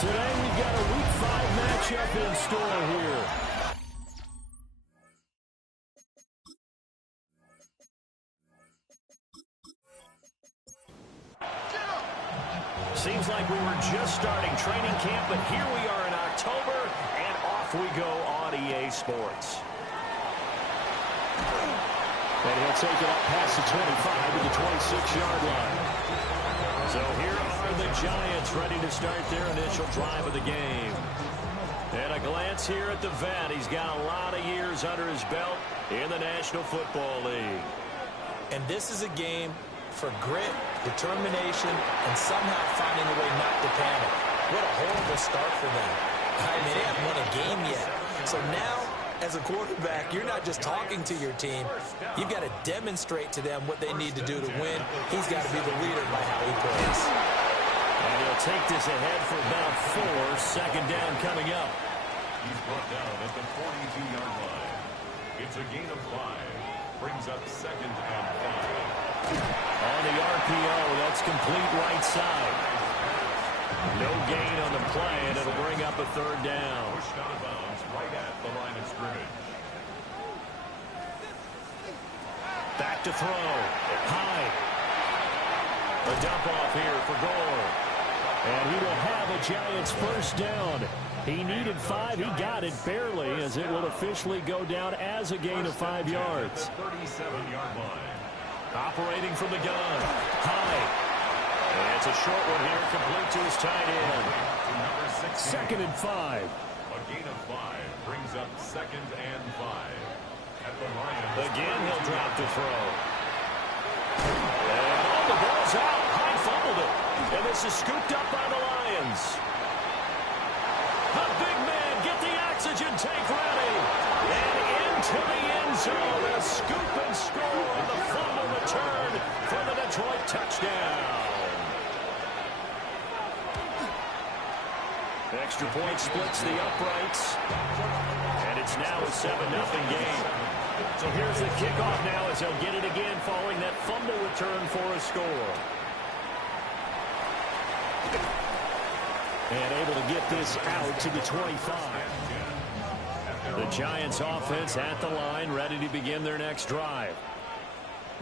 Today we've got a Week 5 matchup in store here. Seems like we were just starting training camp, but here we are in October, and off we go on EA Sports. And he'll take it up past the 25 to the 26-yard line. So here are the Giants ready to start their initial drive of the game. And a glance here at the vet. He's got a lot of years under his belt in the National Football League. And this is a game for grit, determination, and somehow finding a way not to panic. What a horrible start for them. I mean, they haven't won a game yet. So now, as a quarterback, you're not just talking to your team. You've got to demonstrate to them what they need to do to win. He's got to be the leader by how he plays. And he'll take this ahead for about 4. Second down coming up. He's brought down at the 42-yard line. It's a gain of 5. Brings up second and 5. On the RPO, that's complete right side. No gain on the play, and it'll bring up a third down. Pushed out of bounds right at the line of scrimmage. Back to throw. High. A dump off here for Gore. And he will have a Giants first down. He needed 5. He got it barely, as it will officially go down as a gain of 5 yards. 37-yard line. Operating from the gun. High. And it's a short one here, complete to his tight end. Second and 5. A gain of 5 brings up second and 5. At the Lions. Again, he'll drop to throw. And the ball's out. High fumbled it. And this is scooped up by the Lions. The big man, get the oxygen tank ready. And into the end zone. A scoop and score on the fumble return for the Detroit touchdown. Extra point splits the uprights. And it's now a 7-0 game. So here's the kickoff now as they'll get it again following that fumble return for a score. And able to get this out to the 25. The Giants offense at the line, ready to begin their next drive.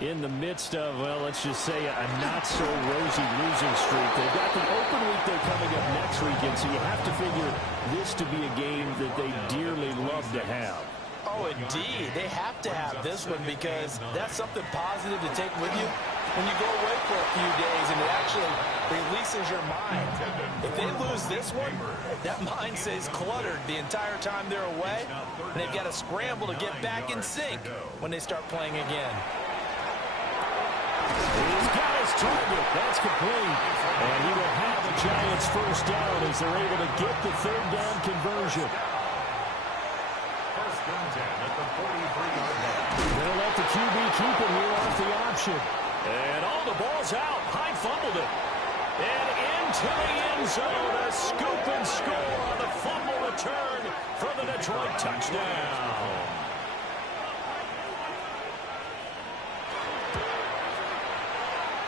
In the midst of, well, let's just say a not-so-rosy losing streak. They've got the open week they're coming up next weekend, so you have to figure this to be a game that they dearly love to have. Oh, indeed. They have to have this one because that's something positive to take with you when you go away for a few days, and it actually releases your mind. If they lose lose this one, that mind stays cluttered the entire time they're away, and they've got to scramble to get back in sync when they start playing again. He's got his target. That's complete. And he will have the Giants first down as they're able to get the third down conversion. First and 10 at the 43-yard line. They'll let the QB keep it here off the option. And all the ball's out. Hyde fumbled it. And into the end zone, a scoop and score on the fumble return for the Detroit touchdown.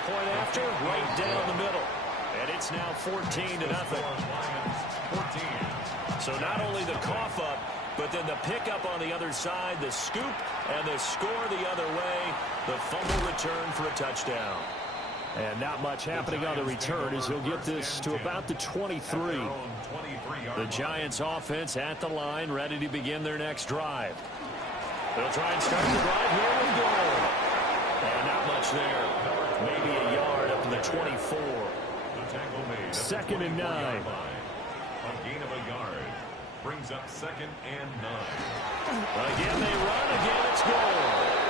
Point after, right down the middle. And it's now 14-0. So not only the cough up, but then the pickup on the other side, the scoop, and the score the other way, the fumble return for a touchdown. And not much happening on the return as he'll get this to about the 23. The Giants offense at the line, ready to begin their next drive. They'll try and start the drive here with goal. And not much there. Maybe a yard up to the 24. Second and 9. A gain of a yard. Brings up second and 9. Again they run, again it's goal.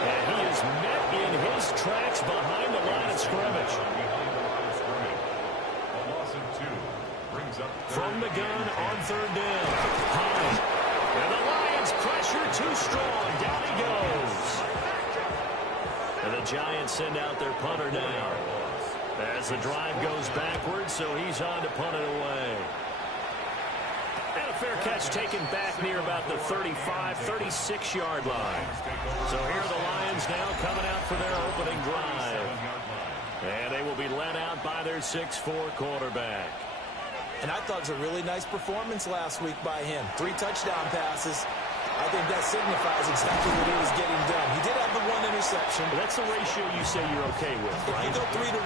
And he is met in his tracks behind the line of scrimmage. A loss of 2. Brings up from the gun on third down. Hyde. And the Lions pressure too strong. Down he goes. And the Giants send out their punter now. As the drive goes backwards, so he's on to punt it away. And a fair catch taken back near about the 35, 36-yard line. So here are the Lions now coming out for their opening drive. And they will be led out by their 6'4" quarterback. And I thought it was a really nice performance last week by him. 3 touchdown passes. I think that signifies exactly what he was getting done. He did have the 1 interception. That's the ratio you say you're okay with, right? If you go 3-1,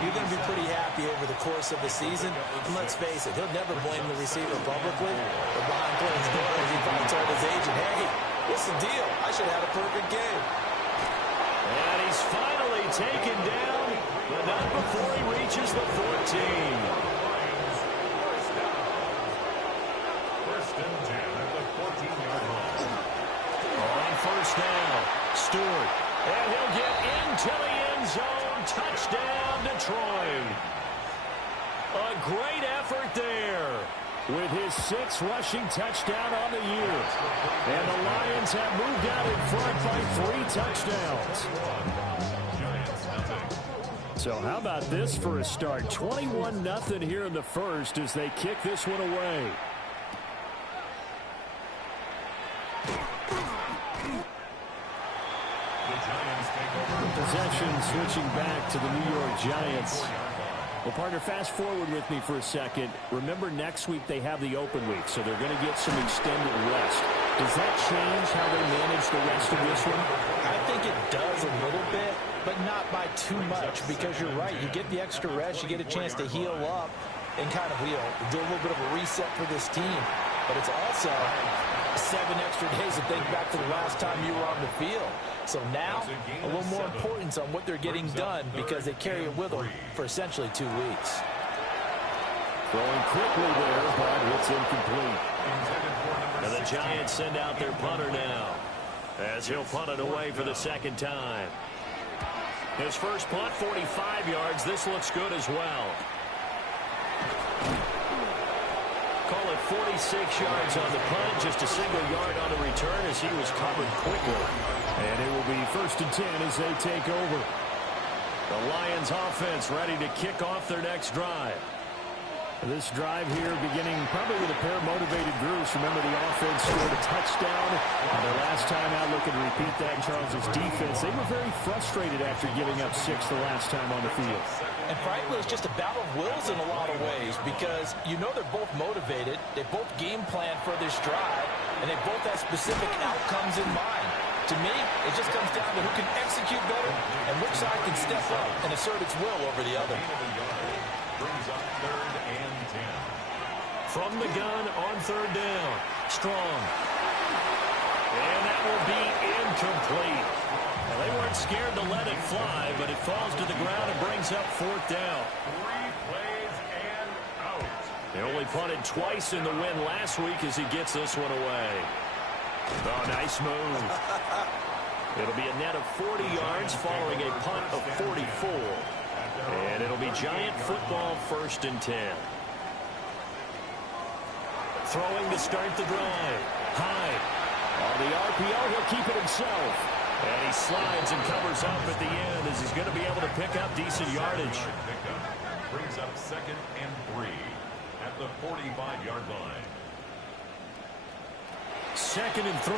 you're going to be pretty happy over the course of the season. And let's face it, he'll never blame the receiver publicly. But behind closed doors, he probably told his agent, hey, what's the deal? I should have had a perfect game. And he's finally taken down, but not before he reaches the 14. First and 10 at the 14-yard line. On first down, Stewart. And he'll get into the end zone. Touchdown, Detroit. A great effort there with his 6th rushing touchdown on the year. And the Lions have moved out in front by 3 touchdowns. So how about this for a start? 21-0 here in the first as they kick this one away. Possession switching back to the New York Giants. Well, partner, fast forward with me for a second. Remember, next week they have the open week, so they're going to get some extended rest. Does that change how they manage the rest of this one? I think it does a little bit, but not by too much, because you're right. You get the extra rest, you get a chance to heal up and kind of do a little bit of a reset for this team. But it's also 7 extra days to think back to the last time you were on the field. So now, a little more importance on what they're getting done because they carry it with them for essentially 2 weeks. Throwing quickly there, but it's incomplete. And the Giants send out their punter now as he'll punt it away for the 2nd time. His first punt, 45 yards. This looks good as well. Call it 46 yards on the punt, just a single yard on the return as he was covered quickly. And it will be 1st and 10 as they take over. The Lions offense ready to kick off their next drive. This drive here beginning probably with a pair of motivated groups. Remember, the offense scored a touchdown. Their last time out, looking to repeat that in Charles's defense. They were very frustrated after giving up 6 the last time on the field. And frankly, it's just a battle of wills in a lot of ways because you know they're both motivated. They both game plan for this drive, and they both have specific outcomes in mind. To me, it just comes down to who can execute better and which side can step up and assert its will over the other. Brings up 3rd and 10. From the gun on 3rd down. Strong. And that will be incomplete. Well, they weren't scared to let it fly, but it falls to the ground and brings up 4th down. 3 plays and out. They only punted twice in the win last week as he gets this one away. Oh, nice move. It'll be a net of 40 yards following a punt of 44. And it'll be Giant football, 1st and 10. Throwing to start the drive. Hyde. On the RPO, he'll keep it himself. And he slides and covers up at the end as he's going to be able to pick up decent yardage. Brings up 2nd and 3 at the 45-yard line. 2nd and 3.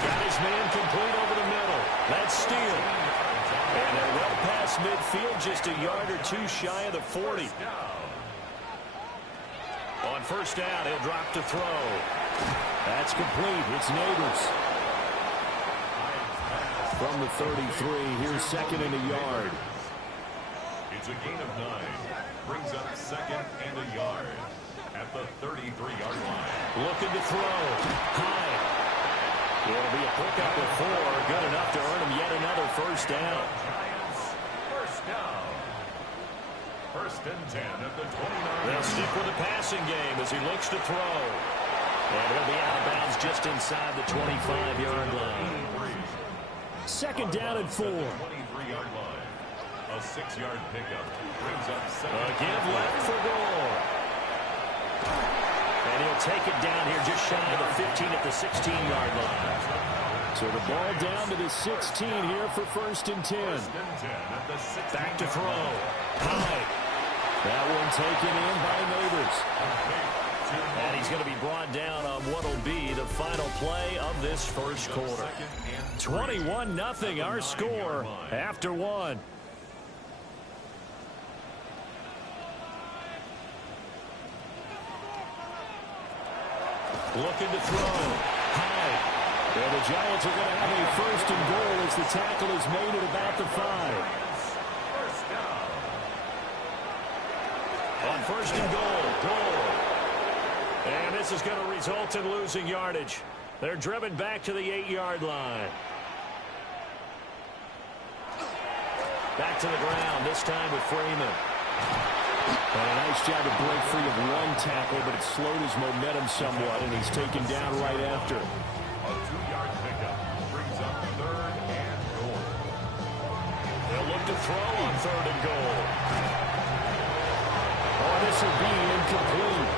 Got his man complete over the middle. That's Steele. And they're well past midfield, just a yard or two shy of the 40. On 1st down, he'll drop to throw. That's complete. It's Neighbors. From the 33, here's 2nd and a yard. It's a gain of 9. Brings up 2nd and a yard at the 33-yard line. Looking to throw. High. It'll be a pickup of 4. Good enough to earn him yet another 1st down. First down. 1st and 10 at the 29. They'll stick with the passing game as he looks to throw. And he'll be out of bounds just inside the 25-yard line. 2nd down and 4. 23-yard line. A 6-yard pickup. Brings up 7. A give left for goal. And he'll take it down here just shy of the 15 at the 16-yard line. So the ball down to the 16 here for 1st and 10. Back to throw. High. That one taken in by Neighbors. And he's going to be brought down on what will be the final play of this 1st quarter. 21-0 our score after 1. Looking to throw. High. And the Giants are going to have a 1st and goal as the tackle is made at about the 5. On 1st and goal. And this is going to result in losing yardage. They're driven back to the 8-yard line. Back to the ground, this time with Freeman. And a nice job to break free of one tackle, but it slowed his momentum somewhat, and he's taken down right after. A 2-yard pickup brings up 3rd and goal. They'll look to throw on 3rd and goal. Oh, this will be incomplete.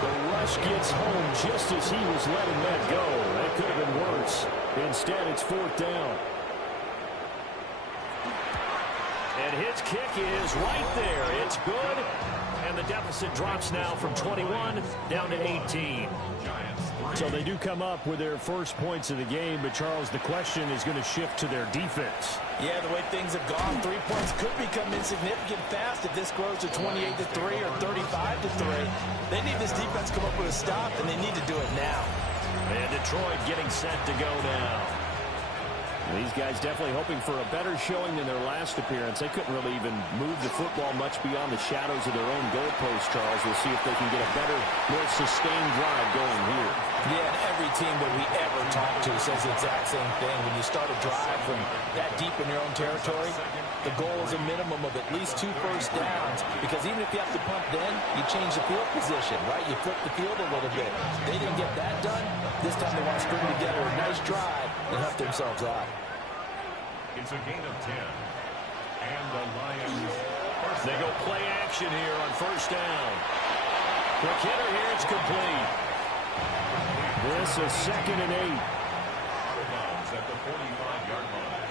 The rush gets home just as he was letting that go. That could have been worse. Instead, it's 4th down. And his kick is right there. It's good. And the deficit drops now from 21 down to 18. So they do come up with their first points of the game, but Charles, the question is going to shift to their defense. Yeah, the way things have gone, 3 points could become insignificant fast if this grows to 28-3 or 35-3. They need this defense to come up with a stop, and they need to do it now. And Detroit getting set to go now. These guys definitely hoping for a better showing than their last appearance. They couldn't really even move the football much beyond the shadows of their own goalpost, Charles. We'll see if they can get a better, more sustained drive going here. Yeah, and every team that we ever talk to says the exact same thing. When you start a drive from that deep in your own territory, the goal is a minimum of at least 2 first downs, because even if you have to punt then, you change the field position, right? You flip the field a little bit. They didn't get that done. This time they want to string together a nice drive and help themselves out. It's a gain of 10. And the Lions. They go play action here on 1st down. Quick hitter here, it's complete. This is 2nd and 8. At the 45-yard line.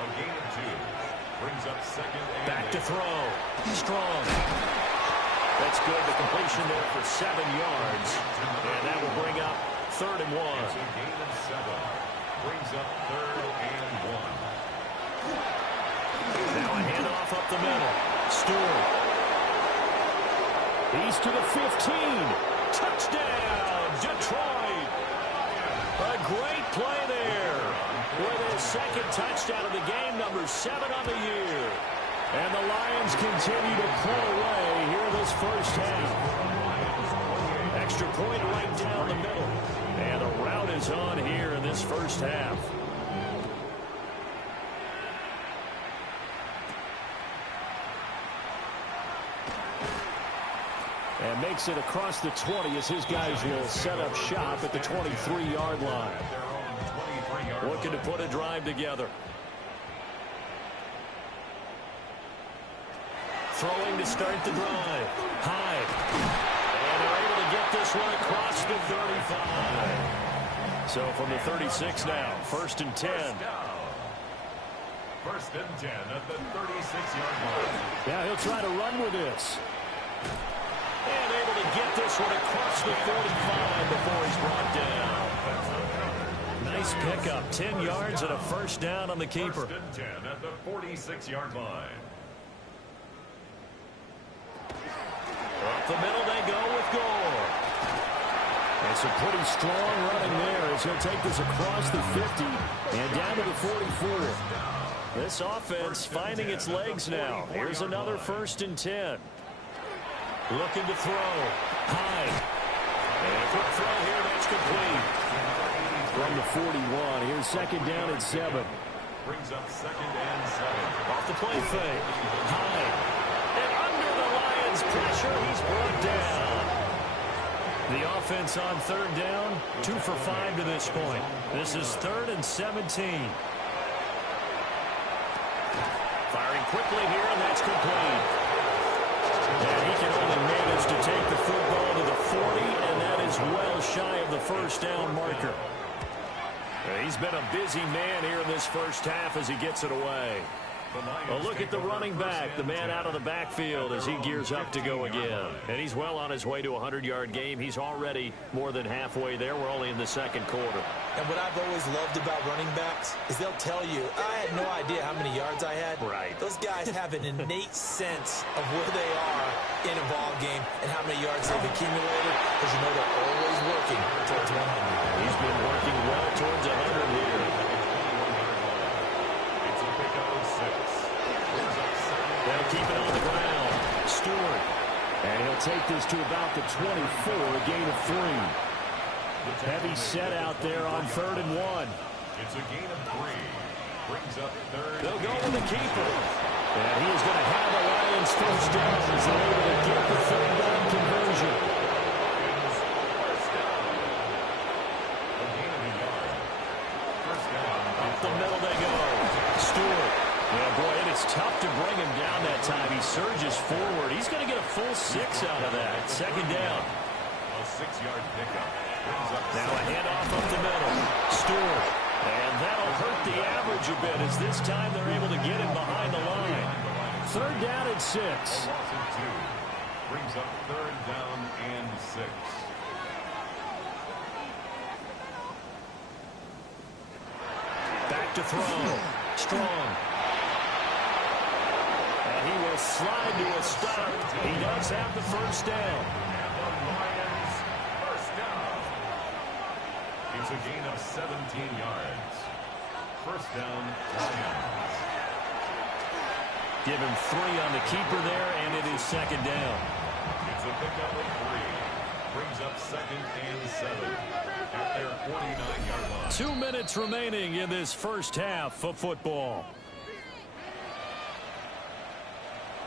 A gain of 2. Brings up 2nd and back to throw. Strong. That's good. The completion there for 7 yards. And that will bring up 3rd and 1. It's a gain of 7. Brings up 3rd and 1. Now a handoff up the middle. Stewart. He's to the 15. Touchdown, Detroit. A great play there. With his 2nd touchdown of the game, number 7 on the year. And the Lions continue to pull away here this first half. Extra point right down the middle. And the rout is on here in this first half. And makes it across the 20 as his guys will set up shop at the 23-yard line. Looking to put a drive together. Throwing to start the drive. Hyde. And they're able to get this one across the 35. So from the 36 now, 1st and 10. 1st and 10 at the 36-yard line. Yeah, he'll try to run with this. And able to get this one across the 45 before he's brought down. Nice pickup. 10 yards and a 1st down on the keeper. 1st and 10 at the 46-yard line. Up the middle they go with Gore. And some pretty strong running there as he'll take this across the 50 and down to the 44. This offense finding its legs now. Here's another 1st and 10. Looking to throw. Hyde. And a quick throw here. That's complete. From the 41. Here's 2nd down and 7. Brings up 2nd and 7. Off the play fake. Hyde. And under the Lions' pressure, he's brought down. The offense on 3rd down. 2 for 5 to this point. This is 3rd and 17. Firing quickly here, and that's complete. And he can only manage to take the football to the 40, and that is well shy of the 1st down marker. He's been a busy man here in this 1st half as he gets it away. A look at the running back, the man out of the backfield as he gears up to go again. And he's well on his way to a 100-yard game. He's already more than halfway there. We're only in the 2nd quarter. And what I've always loved about running backs is they'll tell you, I had no idea how many yards I had. Right. Those guys have an innate sense of where they are in a ball game and how many yards they've accumulated because you know they're always working towards 100. He's been working well towards 100 here. They'll keep it on the ground. Stewart. And he'll take this to about the 24, a gain of 3. Heavy set out there on 3rd and 1. It's a gain of 3. Brings up 3rd. They'll go with the keeper. And he is going to have the Lions 1st down as they're able to get the 3rd down conversion. Up the middle they go. Stewart. Yeah, boy, and it's tough to bring him down that time. He surges forward. He's going to get a full 6 out of that. 2nd down. A 6-yard pickup. Now a handoff up the middle. Stewart. And that'll hurt the average a bit as this time they're able to get him behind the line. 3rd down and 6. Brings up 3rd down and 6. Back to throw. Strong. And he will slide to a stop. He does have the 1st down. It's a gain of 17 yards. 1st down, Lions. Give him 3 on the keeper there, and it is 2nd down. It's a pickup of 3. Brings up 2nd and 7 at their 49-yard line. 2 minutes remaining in this 1st half of football.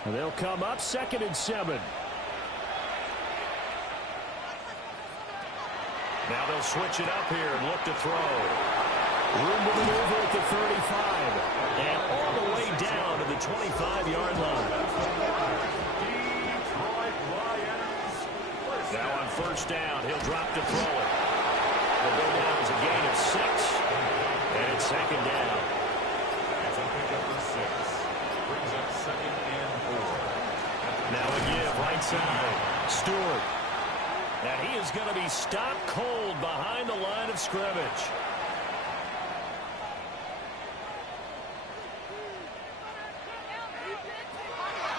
And they'll come up 2nd and 7. Now they'll switch it up here and look to throw. Room to maneuver at the 35. And all the way down to the 25-yard line. Now on 1st down, he'll drop to throw it. He'll go down as a gain of 6. And it's 2nd down. It's a pickup of 6. Brings up 2nd and 4. Now a give right side. Stewart. And he is going to be stopped cold behind the line of scrimmage.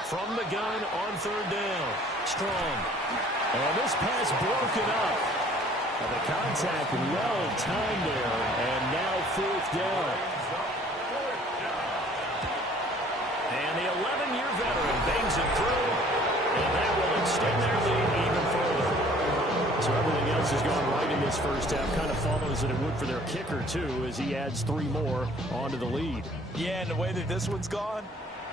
From the gun on 3rd down. Strong. And this pass broken up. And the contact well timed there. And now 4th down. And the 11-year veteran bangs it through. And that will extend their lead even further. So everything else has gone right in this 1st half. Kind of follows that it would for their kicker, too, as he adds 3 more onto the lead. Yeah, and the way that this one's gone,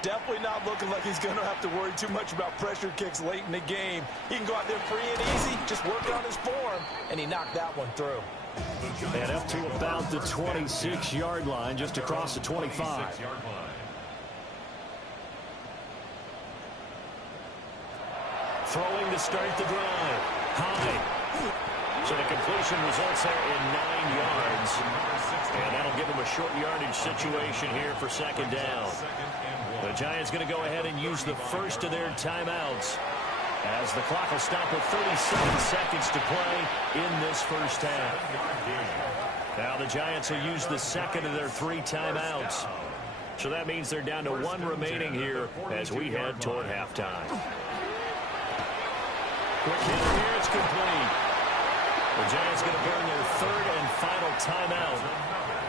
Definitely not looking like he's going to have to worry too much about pressure kicks late in the game. He can go out there free and easy, just working on his form, and he knocked that one through. And up to about the 26-yard line, just across the 25. Throwing to start the drive. High. So the completion results there in 9 yards. And that'll give him a short yardage situation here for second down. The Giants going to go ahead and use the first of their timeouts, as the clock will stop with 37 seconds to play in this first half. Now the Giants will use the second of their 3 timeouts. So that means they're down to 1 remaining here as we head toward halftime. Quick hitter here, it's complete. The Giants going to burn their 3rd and final timeout.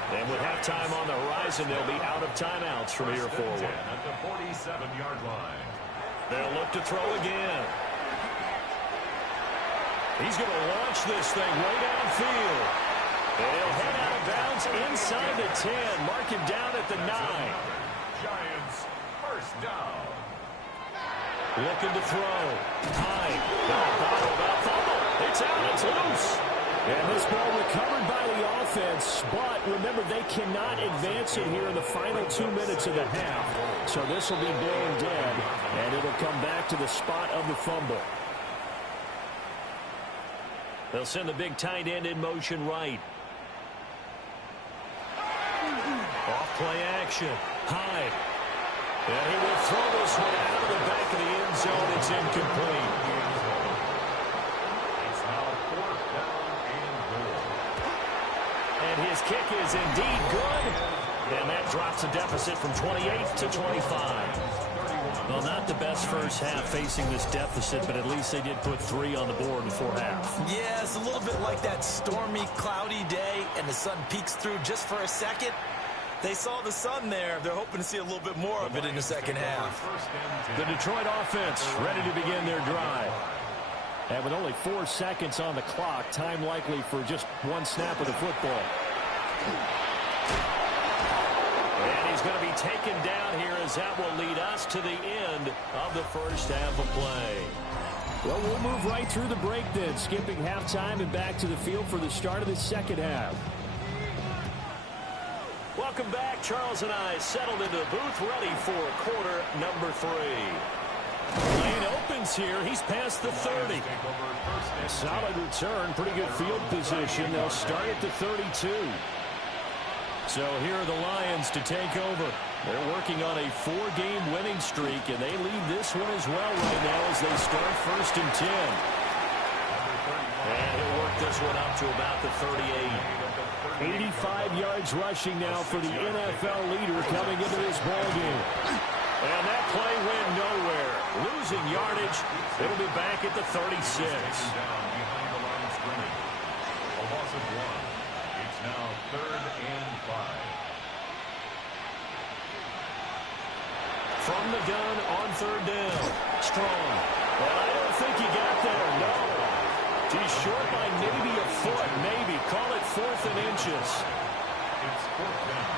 And with halftime on the horizon, they'll be out of timeouts from here forward. At the 47-yard line. They'll look to throw again. He's going to launch this thing way downfield. And he'll head out of bounds inside the 10. Mark him down at the 9. Giants first down. Looking to throw. High. Fumble. It's out. It's loose. And this ball recovered by the offense, but remember, they cannot advance it here in the final 2 minutes of the half. So this will be blown dead, and it'll come back to the spot of the fumble. They'll send the big tight end in motion right. Off play action. High. And he will throw this one out of the back of the end zone. It's incomplete. It's now 4th down and goal. And his kick is indeed good. And that drops the deficit from 28 to 25. Well, not the best first half facing this deficit, but at least they did put 3 on the board before half. Yeah, it's a little bit like that stormy, cloudy day, and the sun peeks through just for a second. They saw the sun there. They're hoping to see a little bit more of it in the second half. The Detroit offense ready to begin their drive. And with only 4 seconds on the clock, time likely for just 1 snap of the football. And he's going to be taken down here, as that will lead us to the end of the first half of play. Well, we'll move right through the break then, skipping halftime and back to the field for the start of the second half. Welcome back. Charles and I settled into the booth, ready for quarter number 3. Lane opens here. He's past the 30. Solid return. Pretty good field position. They'll start at the 32. So here are the Lions to take over. They're working on a 4-game winning streak, and they lead this one as well right now as they start 1st and 10. And he'll work this one up to about the 38. 85 yards rushing now for the NFL leader coming into this ballgame. And that play went nowhere. Losing yardage. It'll be back at the 36. Down behind the line of scrimmage. A loss of 1. It's now 3rd and 5. From the gun on 3rd down. Strong. Well, I don't think he got there. No. He's short by maybe a foot. Maybe. Call it 4th and inches. It's 4th down.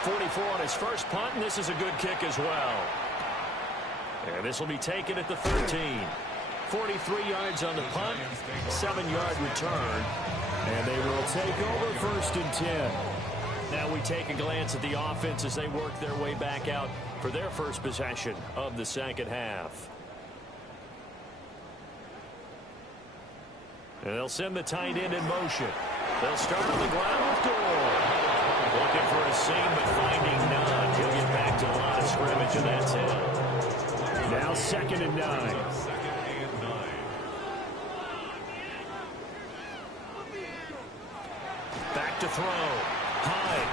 44 on his first punt, and this is a good kick as well. And this will be taken at the 13. 43 yards on the punt, 7-yard return. And they will take over 1st and 10. Now we take a glance at the offense as they work their way back out for their first possession of the second half. And they'll send the tight end in motion. They'll start on the ground with Gore. Looking for a seam, but finding none. He'll get back to the line of scrimmage, and that's it. Now 2nd and 9. Back to throw. High.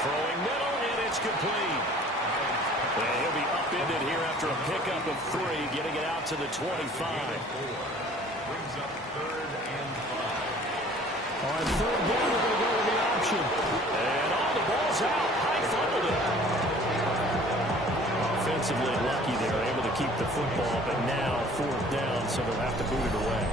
Throwing middle, and it's complete. And he'll be upended here after a pickup of 3, getting it out to the 25. Brings up 3rd and 5. On 3rd down, we're going to go with the option. And all the ball's out. High fumbled it. Offensively lucky they're able to keep the football, but now 4th down, so they'll have to boot it away.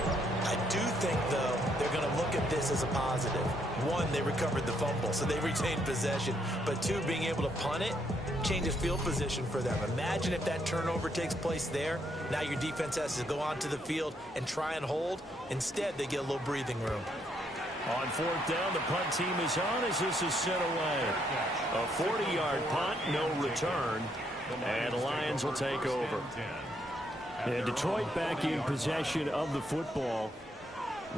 I do think, though, they're going to look at this this as a positive. One, they recovered the fumble, so they retained possession. But two, being able to punt it changes field position for them. Imagine if that turnover takes place there. Now your defense has to go onto the field and try and hold. Instead, they get a little breathing room. On fourth down, the punt team is on as this is sent away. A 40-yard punt, no return, and the Lions will take over. And Detroit back in possession of the football.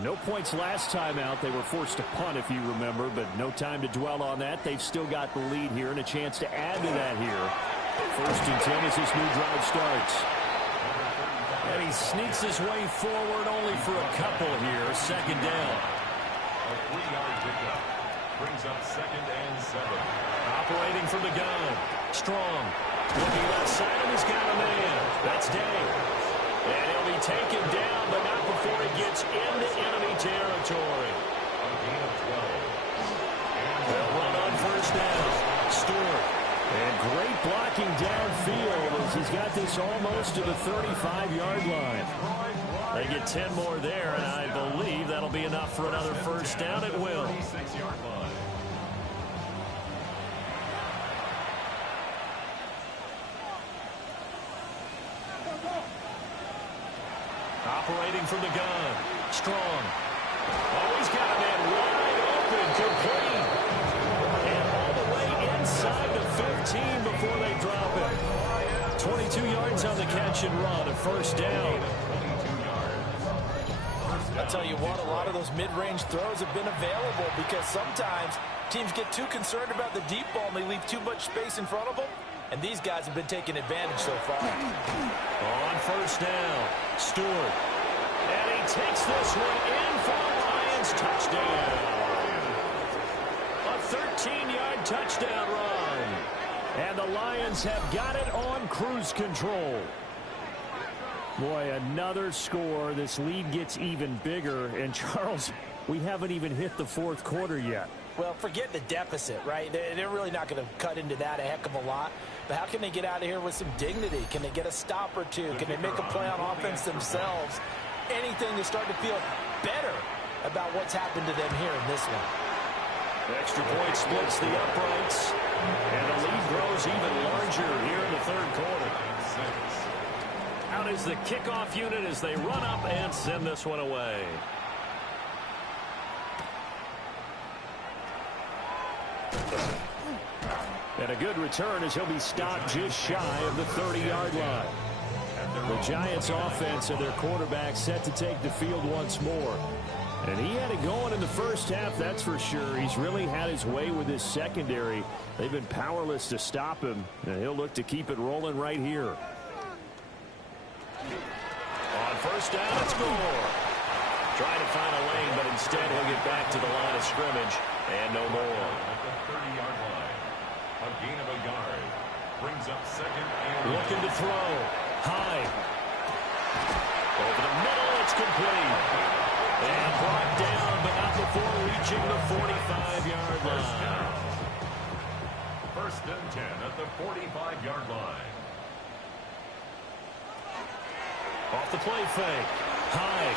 No points last time out. They were forced to punt, if you remember, but no time to dwell on that. They've still got the lead here and a chance to add to that here. First and 10 as this new drive starts. And he sneaks his way forward only for a couple here. Second down. A 3-yard pickup brings up 2nd and 7. Operating from the gun. Strong. Looking left side, and he's got a man. That's Dave. And he'll be taken down, but not before he gets into enemy territory. A gain of 12. They'll run on first down. Stewart. And great blocking downfield as he's got this almost to the 35-yard line. They get 10 more there, and I believe that'll be enough for another first down. It will. 36-yard line. Operating from the gun. Strong. Oh, he's got a man wide open, complete. And all the way inside the 15 before they drop it. 22 yards on the catch and run, a first down. I'll tell you what, a lot of those mid-range throws have been available because sometimes teams get too concerned about the deep ball and they leave too much space in front of them. And these guys have been taking advantage so far. On first down, Stewart. And he takes this one in for the Lions. Touchdown. A 13-yard touchdown run. And the Lions have got it on cruise control. Boy, another score. This lead gets even bigger. And, Charles, we haven't even hit the fourth quarter yet. Well, forget the deficit, right? They're really not going to cut into that a heck of a lot. But how can they get out of here with some dignity? Can they get a stop or two? Can they make a play on offense themselves? Anything to start to feel better about what's happened to them here in this one. Extra point splits the uprights. And the lead grows even larger here in the third quarter. Out is the kickoff unit as they run up and send this one away. And a good return as he'll be stopped just shy of the 30-yard line. The Giants offense and their quarterback set to take the field once more. And he had it going in the first half, that's for sure. He's really had his way with his secondary. They've been powerless to stop him, and he'll look to keep it rolling right here. On first down, it's Gore. Trying to find a lane, but instead he'll get back to the line of scrimmage, and no more. At the 30-yard line, a gain of a yard brings up 2nd and... Looking to throw. High. Over the middle, it's complete. And brought down, but not before reaching the 45-yard line. First and 10 at the 45-yard line. Off the play fake. High.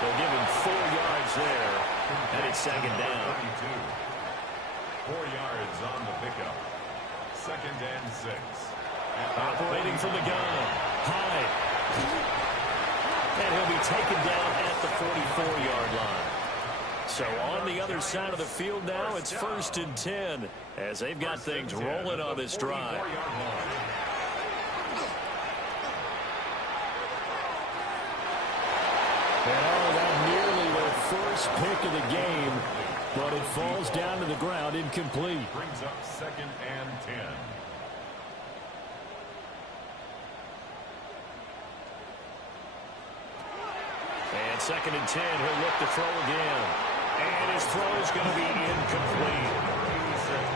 They'll give him 4 yards there. And it's second down. 4 yards on the pickup. 2nd and 6. Operating from the gun. High. And he'll be taken down at the 44-yard line. So on the other side of the field now, it's first and 10 as they've got things rolling on this drive. And that nearly their first pick of the game, but it falls down to the ground incomplete. Brings up 2nd and 10. And 2nd and 10, he'll look to throw again. And his throw is going to be incomplete.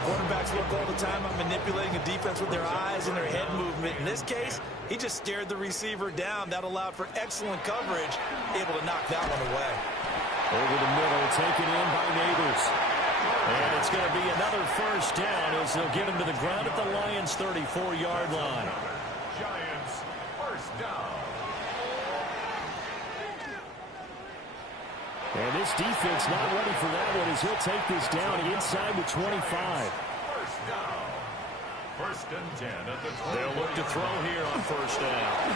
Quarterbacks look all the time on manipulating a defense with their eyes and their head movement. In this case, he just stared the receiver down. That allowed for excellent coverage, able to knock that one away. Over the middle, taken in by Neighbors. And it's going to be another first down as they'll get him to the ground at the Lions' 34-yard line. Giants, first down. And this defense not ready for that one as he'll take this down inside the 25. First down. First and 10 at the 20. They'll look to throw here on first down.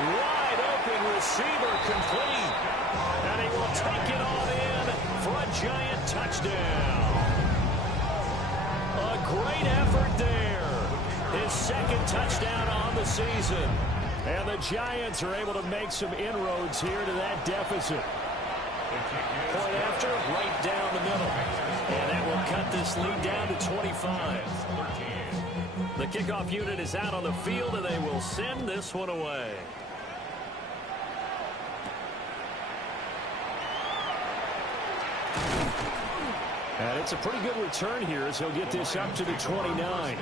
Wide open receiver complete. And he will take it on in for a giant touchdown. A great effort there. His second touchdown on the season. And the Giants are able to make some inroads here to that deficit. Point after, right down the middle. And that will cut this lead down to 25. The kickoff unit is out on the field, and they will send this one away. And it's a pretty good return here as he'll get this up to the 29.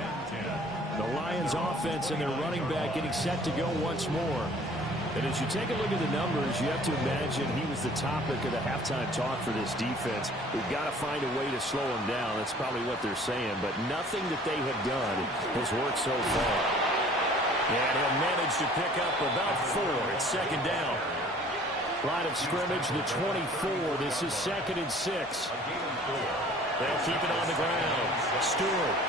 The Lions offense and their running back getting set to go once more. And as you take a look at the numbers, you have to imagine he was the topic of the halftime talk for this defense. We've got to find a way to slow him down. That's probably what they're saying. But nothing that they have done has worked so far. And he'll manage to pick up about 4 at second down. Line of scrimmage, the 24. This is 2nd and 6. They'll keep it on the ground. Stewart.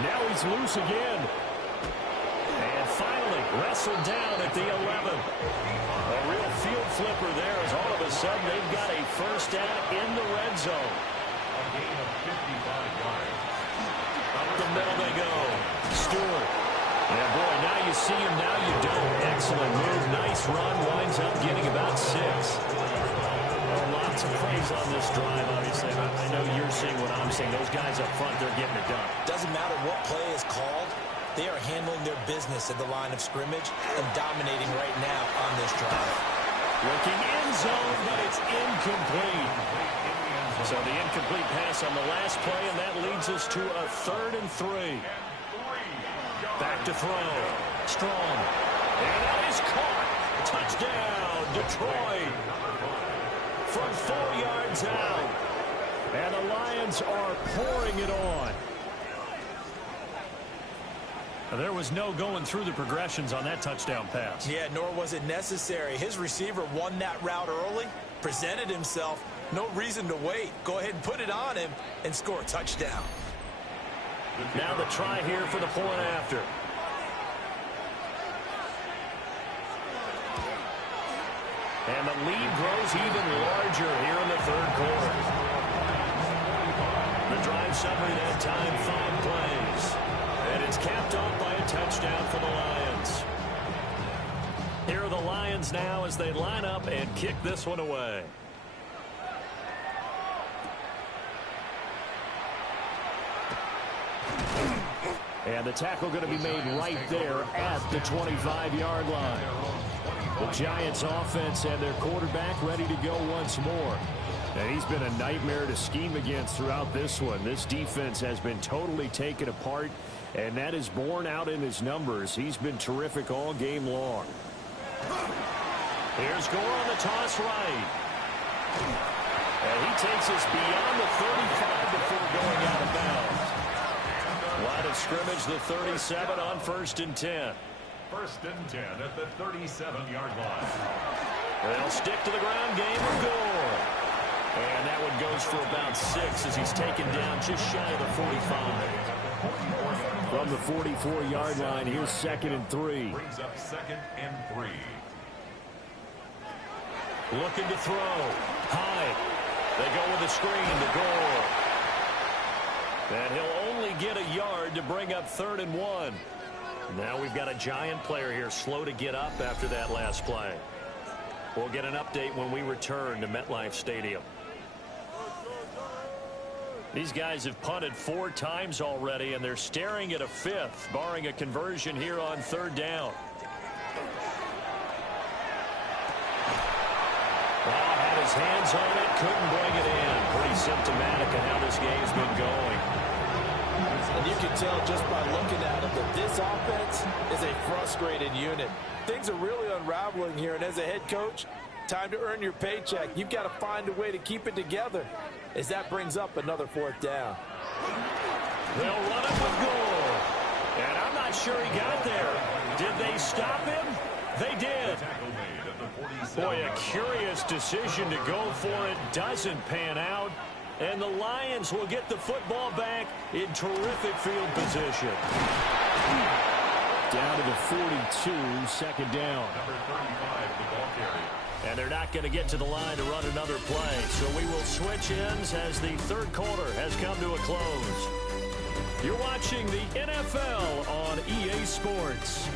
Now he's loose again. And finally wrestled down at the 11. A real field flipper there as all of a sudden they've got a first down in the red zone. A gain of 55 yards. Up the middle they go. Stewart. Yeah, boy, now you see him, now you don't. Excellent move. Nice run. Winds up getting about 6. Lots of praise on this drive, obviously. I know you're seeing what I'm seeing. Those guys up front, they're getting it done. Doesn't matter what play is called. They are handling their business at the line of scrimmage and dominating right now on this drive. Looking end zone, but it's incomplete. So the incomplete pass on the last play, and that leads us to a 3rd and 3. Back to throw. Strong. And that is caught. Touchdown, Detroit. From 4 yards out. And the Lions are pouring it on. There was no going through the progressions on that touchdown pass. Yeah, nor was it necessary. His receiver won that route early, presented himself. No reason to wait. Go ahead and put it on him and score a touchdown. Now the try here for the point after. And the lead grows even larger here in the 3rd quarter. The drive summary that time, 5 plays. And it's capped off by a touchdown for the Lions. Here are the Lions now as they line up and kick this one away. And the tackle going to be made right there at the 25-yard line. The Giants offense and their quarterback ready to go once more. And he's been a nightmare to scheme against throughout this one. This defense has been totally taken apart, and that is borne out in his numbers. He's been terrific all game long. Here's Gore on the toss right. And he takes us beyond the 35 before going out of bounds. Line of scrimmage, the 37 on 1st and 10. 1st and 10 at the 37-yard line. They'll stick to the ground game with Gore. And that one goes for about 6 as he's taken down just shy of the 45. From the 44-yard line, here's 2nd and 3. Brings up 2nd and 3. Looking to throw. High. They go with a screen to Gore. And he'll only get a yard to bring up 3rd and 1. Now we've got a Giant player here slow to get up after that last play. We'll get an update when we return to MetLife Stadium. These guys have punted 4 times already, and they're staring at a 5th, barring a conversion here on 3rd down. Had his hands on it, couldn't bring it in. Pretty symptomatic of how this game's been going. And you can tell just by looking at it that this offense is a frustrated unit. Things are really unraveling here, and as a head coach, time to earn your paycheck. You've got to find a way to keep it together as that brings up another 4th down. They'll run it with Gore. And I'm not sure he got there. Did they stop him? They did. Boy, a curious decision to go for it. Doesn't pan out. And the Lions will get the football back in terrific field position. Down to the 42, second down. Number 35, the ball carrier. And they're not going to get to the line to run another play. So we will switch ends as the third quarter has come to a close. You're watching the NFL on EA Sports.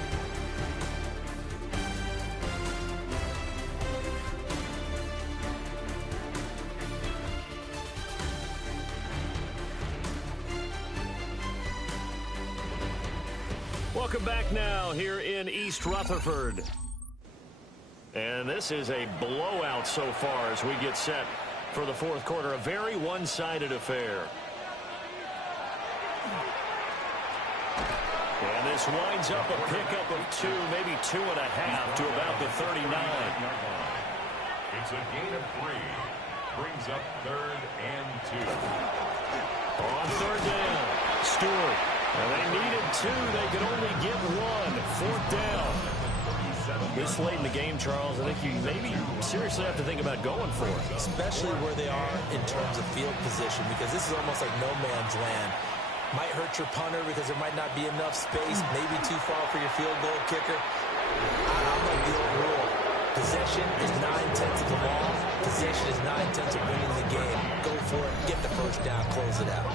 Welcome back now here in East Rutherford. And this is a blowout so far as we get set for the fourth quarter. A very one-sided affair. And this winds up a pickup of 2, maybe 2.5 to about the 39. It's a gain of 3. Brings up 3rd and 2. On third down, Stewart. And they needed 2. They could only get 1. Fourth down. This late in the game, Charles, I think you maybe seriously have to think about going for it. Especially where they are in terms of field position, because this is almost like no man's land. Might hurt your punter because there might not be enough space, maybe too far for your field goal kicker. I'm like the old rule. Possession is 9/10 of the ball. Possession is 9/10 of winning the game. Go for it, get the first down, close it out.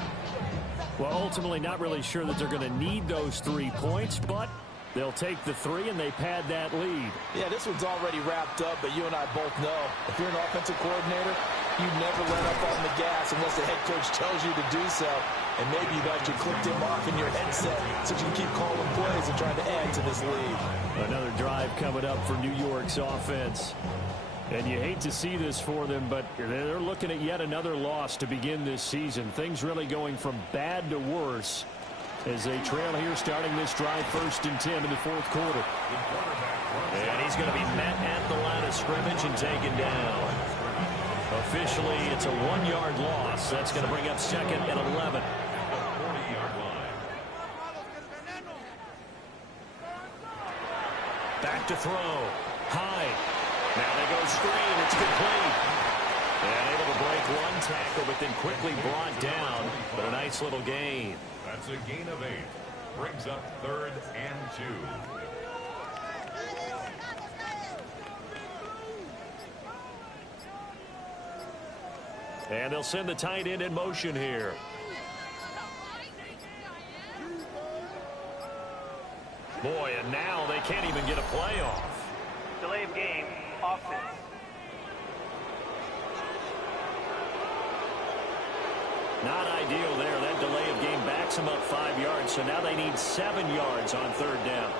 Well, ultimately not really sure that they're going to need those 3 points, but they'll take the 3 and they pad that lead. Yeah, this one's already wrapped up, but you and I both know if you're an offensive coordinator, you never let up on the gas unless the head coach tells you to do so. And maybe you've actually clicked him off in your headset so you can keep calling plays and trying to add to this lead. Another drive coming up for New York's offense. And you hate to see this for them, but they're looking at yet another loss to begin this season. Things really going from bad to worse as they trail here starting this drive 1st and 10 in the fourth quarter. And he's going to be met at the line of scrimmage and taken down. Officially, it's a 1-yard loss. That's going to bring up 2nd and 11. 40-yard line. Back to throw. Hyde. Now they go screen. It's complete. And able to break 1 tackle, but then quickly brought down. But a nice little gain. That's a gain of 8. Brings up 3rd and 2. And they'll send the tight end in motion here. Boy, and now they can't even get a play off. Delay of game, offense. Not ideal there. That delay of game backs them up 5 yards, so now they need 7 yards on third down.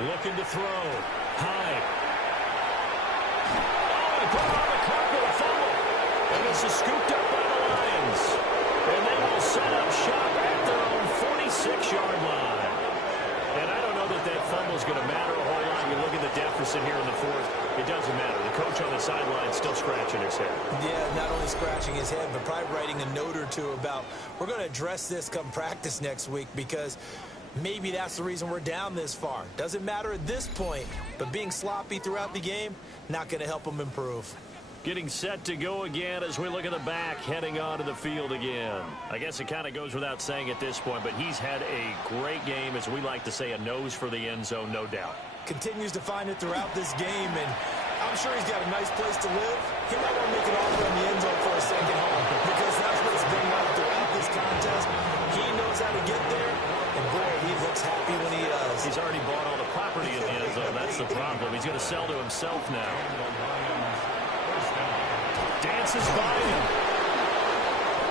Looking to throw. Hyde. Oh, he put on the clock with a fumble. And this is scooped up by the Lions. And they will set up shop at their own 46-yard line. And I don't know that that fumble is going to matter a whole lot. You look at the deficit here in the fourth. It doesn't matter. The coach on the sideline still scratching his head. Yeah, not only scratching his head, but probably writing a note or two about, we're going to address this come practice next week, because maybe that's the reason we're down this far. Doesn't matter at this point, but being sloppy throughout the game, not going to help them improve. Getting set to go again as we look at the back, heading onto the field again. I guess it kind of goes without saying at this point, but he's had a great game, as we like to say, a nose for the end zone, no doubt. Continues to find it throughout this game, and I'm sure he's got a nice place to live. He might want to make an offer in the end zone for a second home, because that's what it's been like throughout this contest. He knows how to get there, and boy, he looks happy when he does. He's already bought all the property in the end zone. That's the problem. He's going to sell to himself now. Dances by him.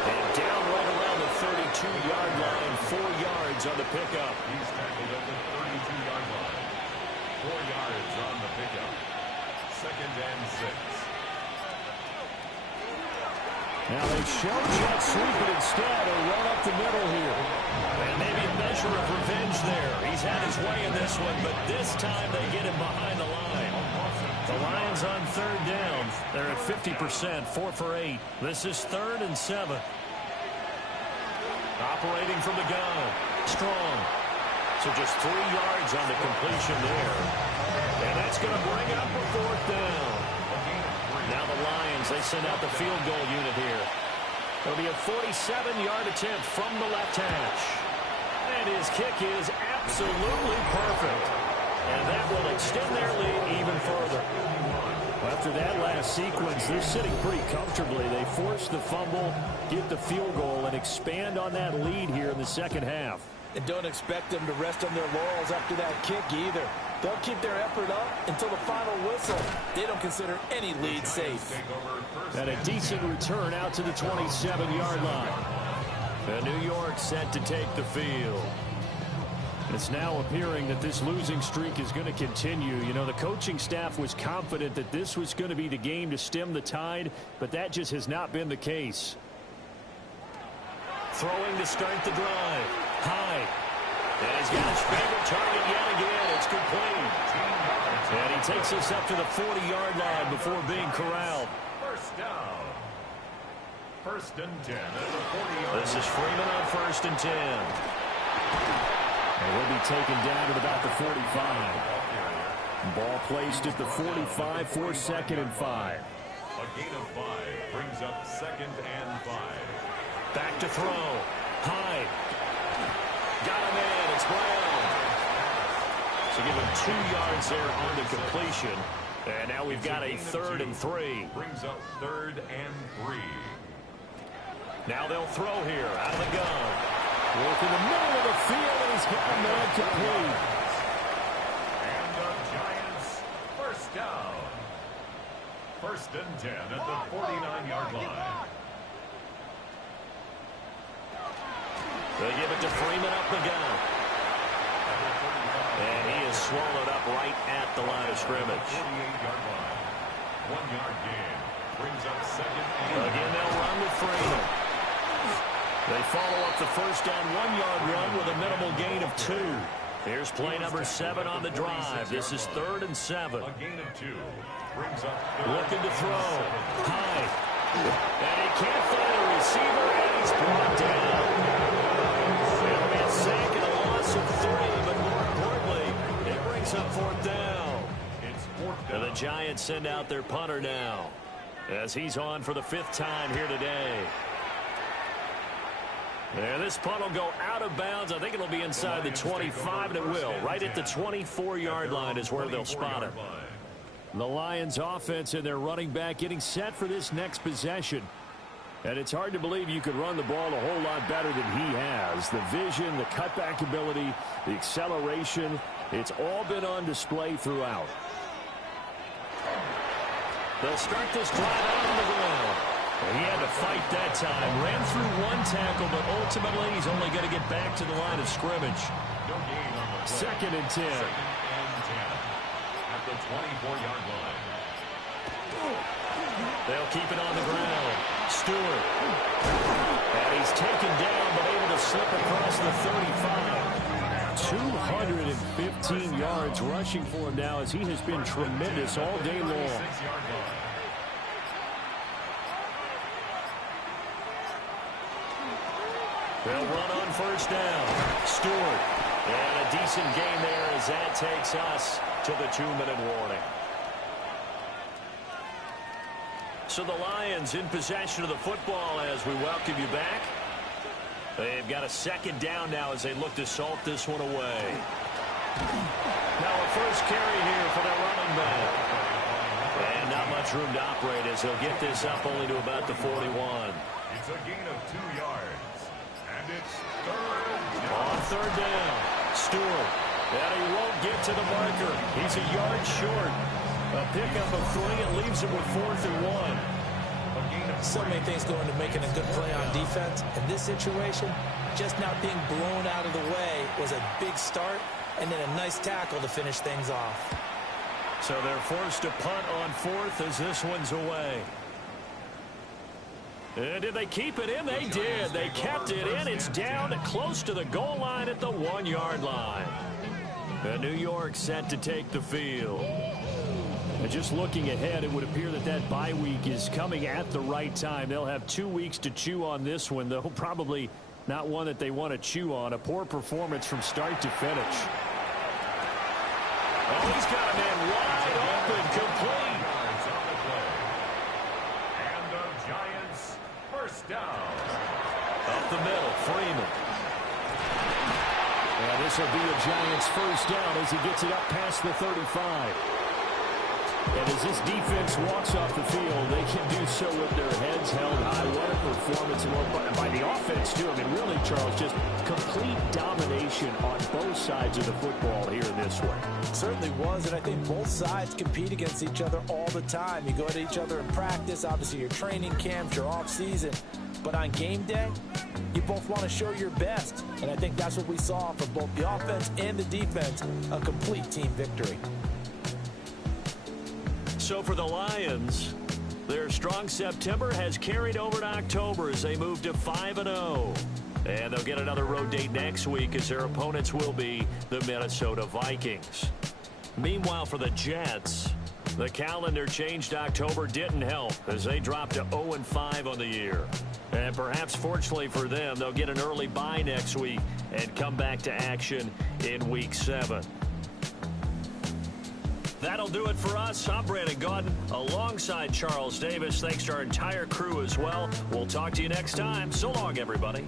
And down right around the 32-yard line, 4 yards on the pickup. He's tackled at the 32-yard line. 4 yards on the pickup. 2nd and 6. Now they show jet sweep, but instead a run up the middle here. And maybe a measure of revenge there. He's had his way in this one, but this time they get him behind the line. The Lions on third down. They're at 50%, 4 for 8. This is 3rd and 7. Operating from the gun. Strong. So just 3 yards on the completion there. And that's going to bring up a 4th down. Now the Lions, they send out the field goal unit here. It'll be a 47-yard attempt from the left hash. And his kick is absolutely perfect. And that will extend their lead even further. After that last sequence, they're sitting pretty comfortably. They force the fumble, get the field goal, and expand on that lead here in the second half. And don't expect them to rest on their laurels after that kick either. They'll keep their effort up until the final whistle. They don't consider any lead safe. And a decent return out to the 27-yard line. And New York set to take the field. It's now appearing that this losing streak is going to continue. You know, the coaching staff was confident that this was going to be the game to stem the tide, but that just has not been the case. Throwing to start the drive. Hyde. And he's got his favorite target yet again. It's complete. And he takes us up to the 40-yard line before being corralled. First down. 1st and 10 at the 40-yard line. This is Freeman on 1st and 10. And will be taken down at about the 45. Ball placed at the 45 for 2nd and 5. A gain of 5 brings up 2nd and 5. Back to throw. Hyde. Got him in. It's Brown. So give him 2 yards there on the completion. And now we've got a 3rd and 3. Brings up 3rd and 3. Now they'll throw here out of the gun. Work in the middle of the field, and he's got a man complete. And the Giants, 1st down. 1st and 10 at the 49-yard line. They give it to Freeman up the gun. And he is swallowed up right at the line of scrimmage. 48-yard line. 1-yard gain. Brings up 2nd and... Again, they'll run with Freeman. They follow up the 1st down 1-yard run with a minimal gain of 2. Here's play number 7 on the drive. This is 3rd and 7. A gain of 2. Brings up looking to throw. High. And he can't find a receiver, and he's brought down. It'll be a sack and a loss of 3, but more importantly, it brings up 4th down. It's 4th down. And the Giants send out their punter now, as he's on for the 5th time here today. And this punt will go out of bounds. I think it'll be inside the 25, and it will. Right at the 24-yard line is where they'll spot it. The Lions offense and their running back getting set for this next possession. And it's hard to believe you could run the ball a whole lot better than he has. The vision, the cutback ability, the acceleration, it's all been on display throughout. They'll start this drive out on the ground. And he had to fight that time. Ran through 1 tackle, but ultimately he's only going to get back to the line of scrimmage. No gain on the play. 2nd and 10. 2nd and 10 at the 24-yard line. They'll keep it on the ground. Stewart. And he's taken down, but able to slip across the 35. 215 yards rushing for him now, as he has been tremendous all day long. They'll run on 1st down. Stewart. And a decent gain there as that takes us to the 2-minute warning. So the Lions in possession of the football as we welcome you back. They've got a 2nd down now as they look to salt this one away. Now a first carry here for the running back. And not much room to operate as they'll get this up only to about the 41. It's a gain of 2 yards. And it's 3rd down. On 3rd down, Stewart. And he won't get to the marker. He's a yard short. A pickup of 3 and leaves him with 4th and 1. So many things go into making a good play on defense. In this situation, just not being blown out of the way was a big start, and then a nice tackle to finish things off. So they're forced to punt on 4th as this one's away. And did they keep it in? They did. They kept it in. It's down close to the goal line at the 1-yard line. And New York set to take the field. And just looking ahead, it would appear that that bye week is coming at the right time. They'll have 2 weeks to chew on this one. They'll probably not one that they want to chew on. A poor performance from start to finish. Oh, he's got a man wide open, complete. And the Giants first down. Up the middle, Freeman. And this will be a Giants first down as he gets it up past the 35. And as this defense walks off the field, they can do so with their heads held high. What a performance and by the offense, too. I mean, really, Charles, just complete domination on both sides of the football here in this one. Certainly was, and I think both sides compete against each other all the time. You go at each other in practice, obviously your training camps, your off-season. But on game day, you both want to show your best. And I think that's what we saw from both the offense and the defense, a complete team victory. So for the Lions, their strong September has carried over to October as they move to 5-0. And they'll get another road date next week as their opponents will be the Minnesota Vikings. Meanwhile, for the Jets, the calendar change to October didn't help as they dropped to 0-5 on the year. And perhaps fortunately for them, they'll get an early bye next week and come back to action in Week 7. That'll do it for us. I'm Brandon Gaudin alongside Charles Davis. Thanks to our entire crew as well. We'll talk to you next time. So long, everybody.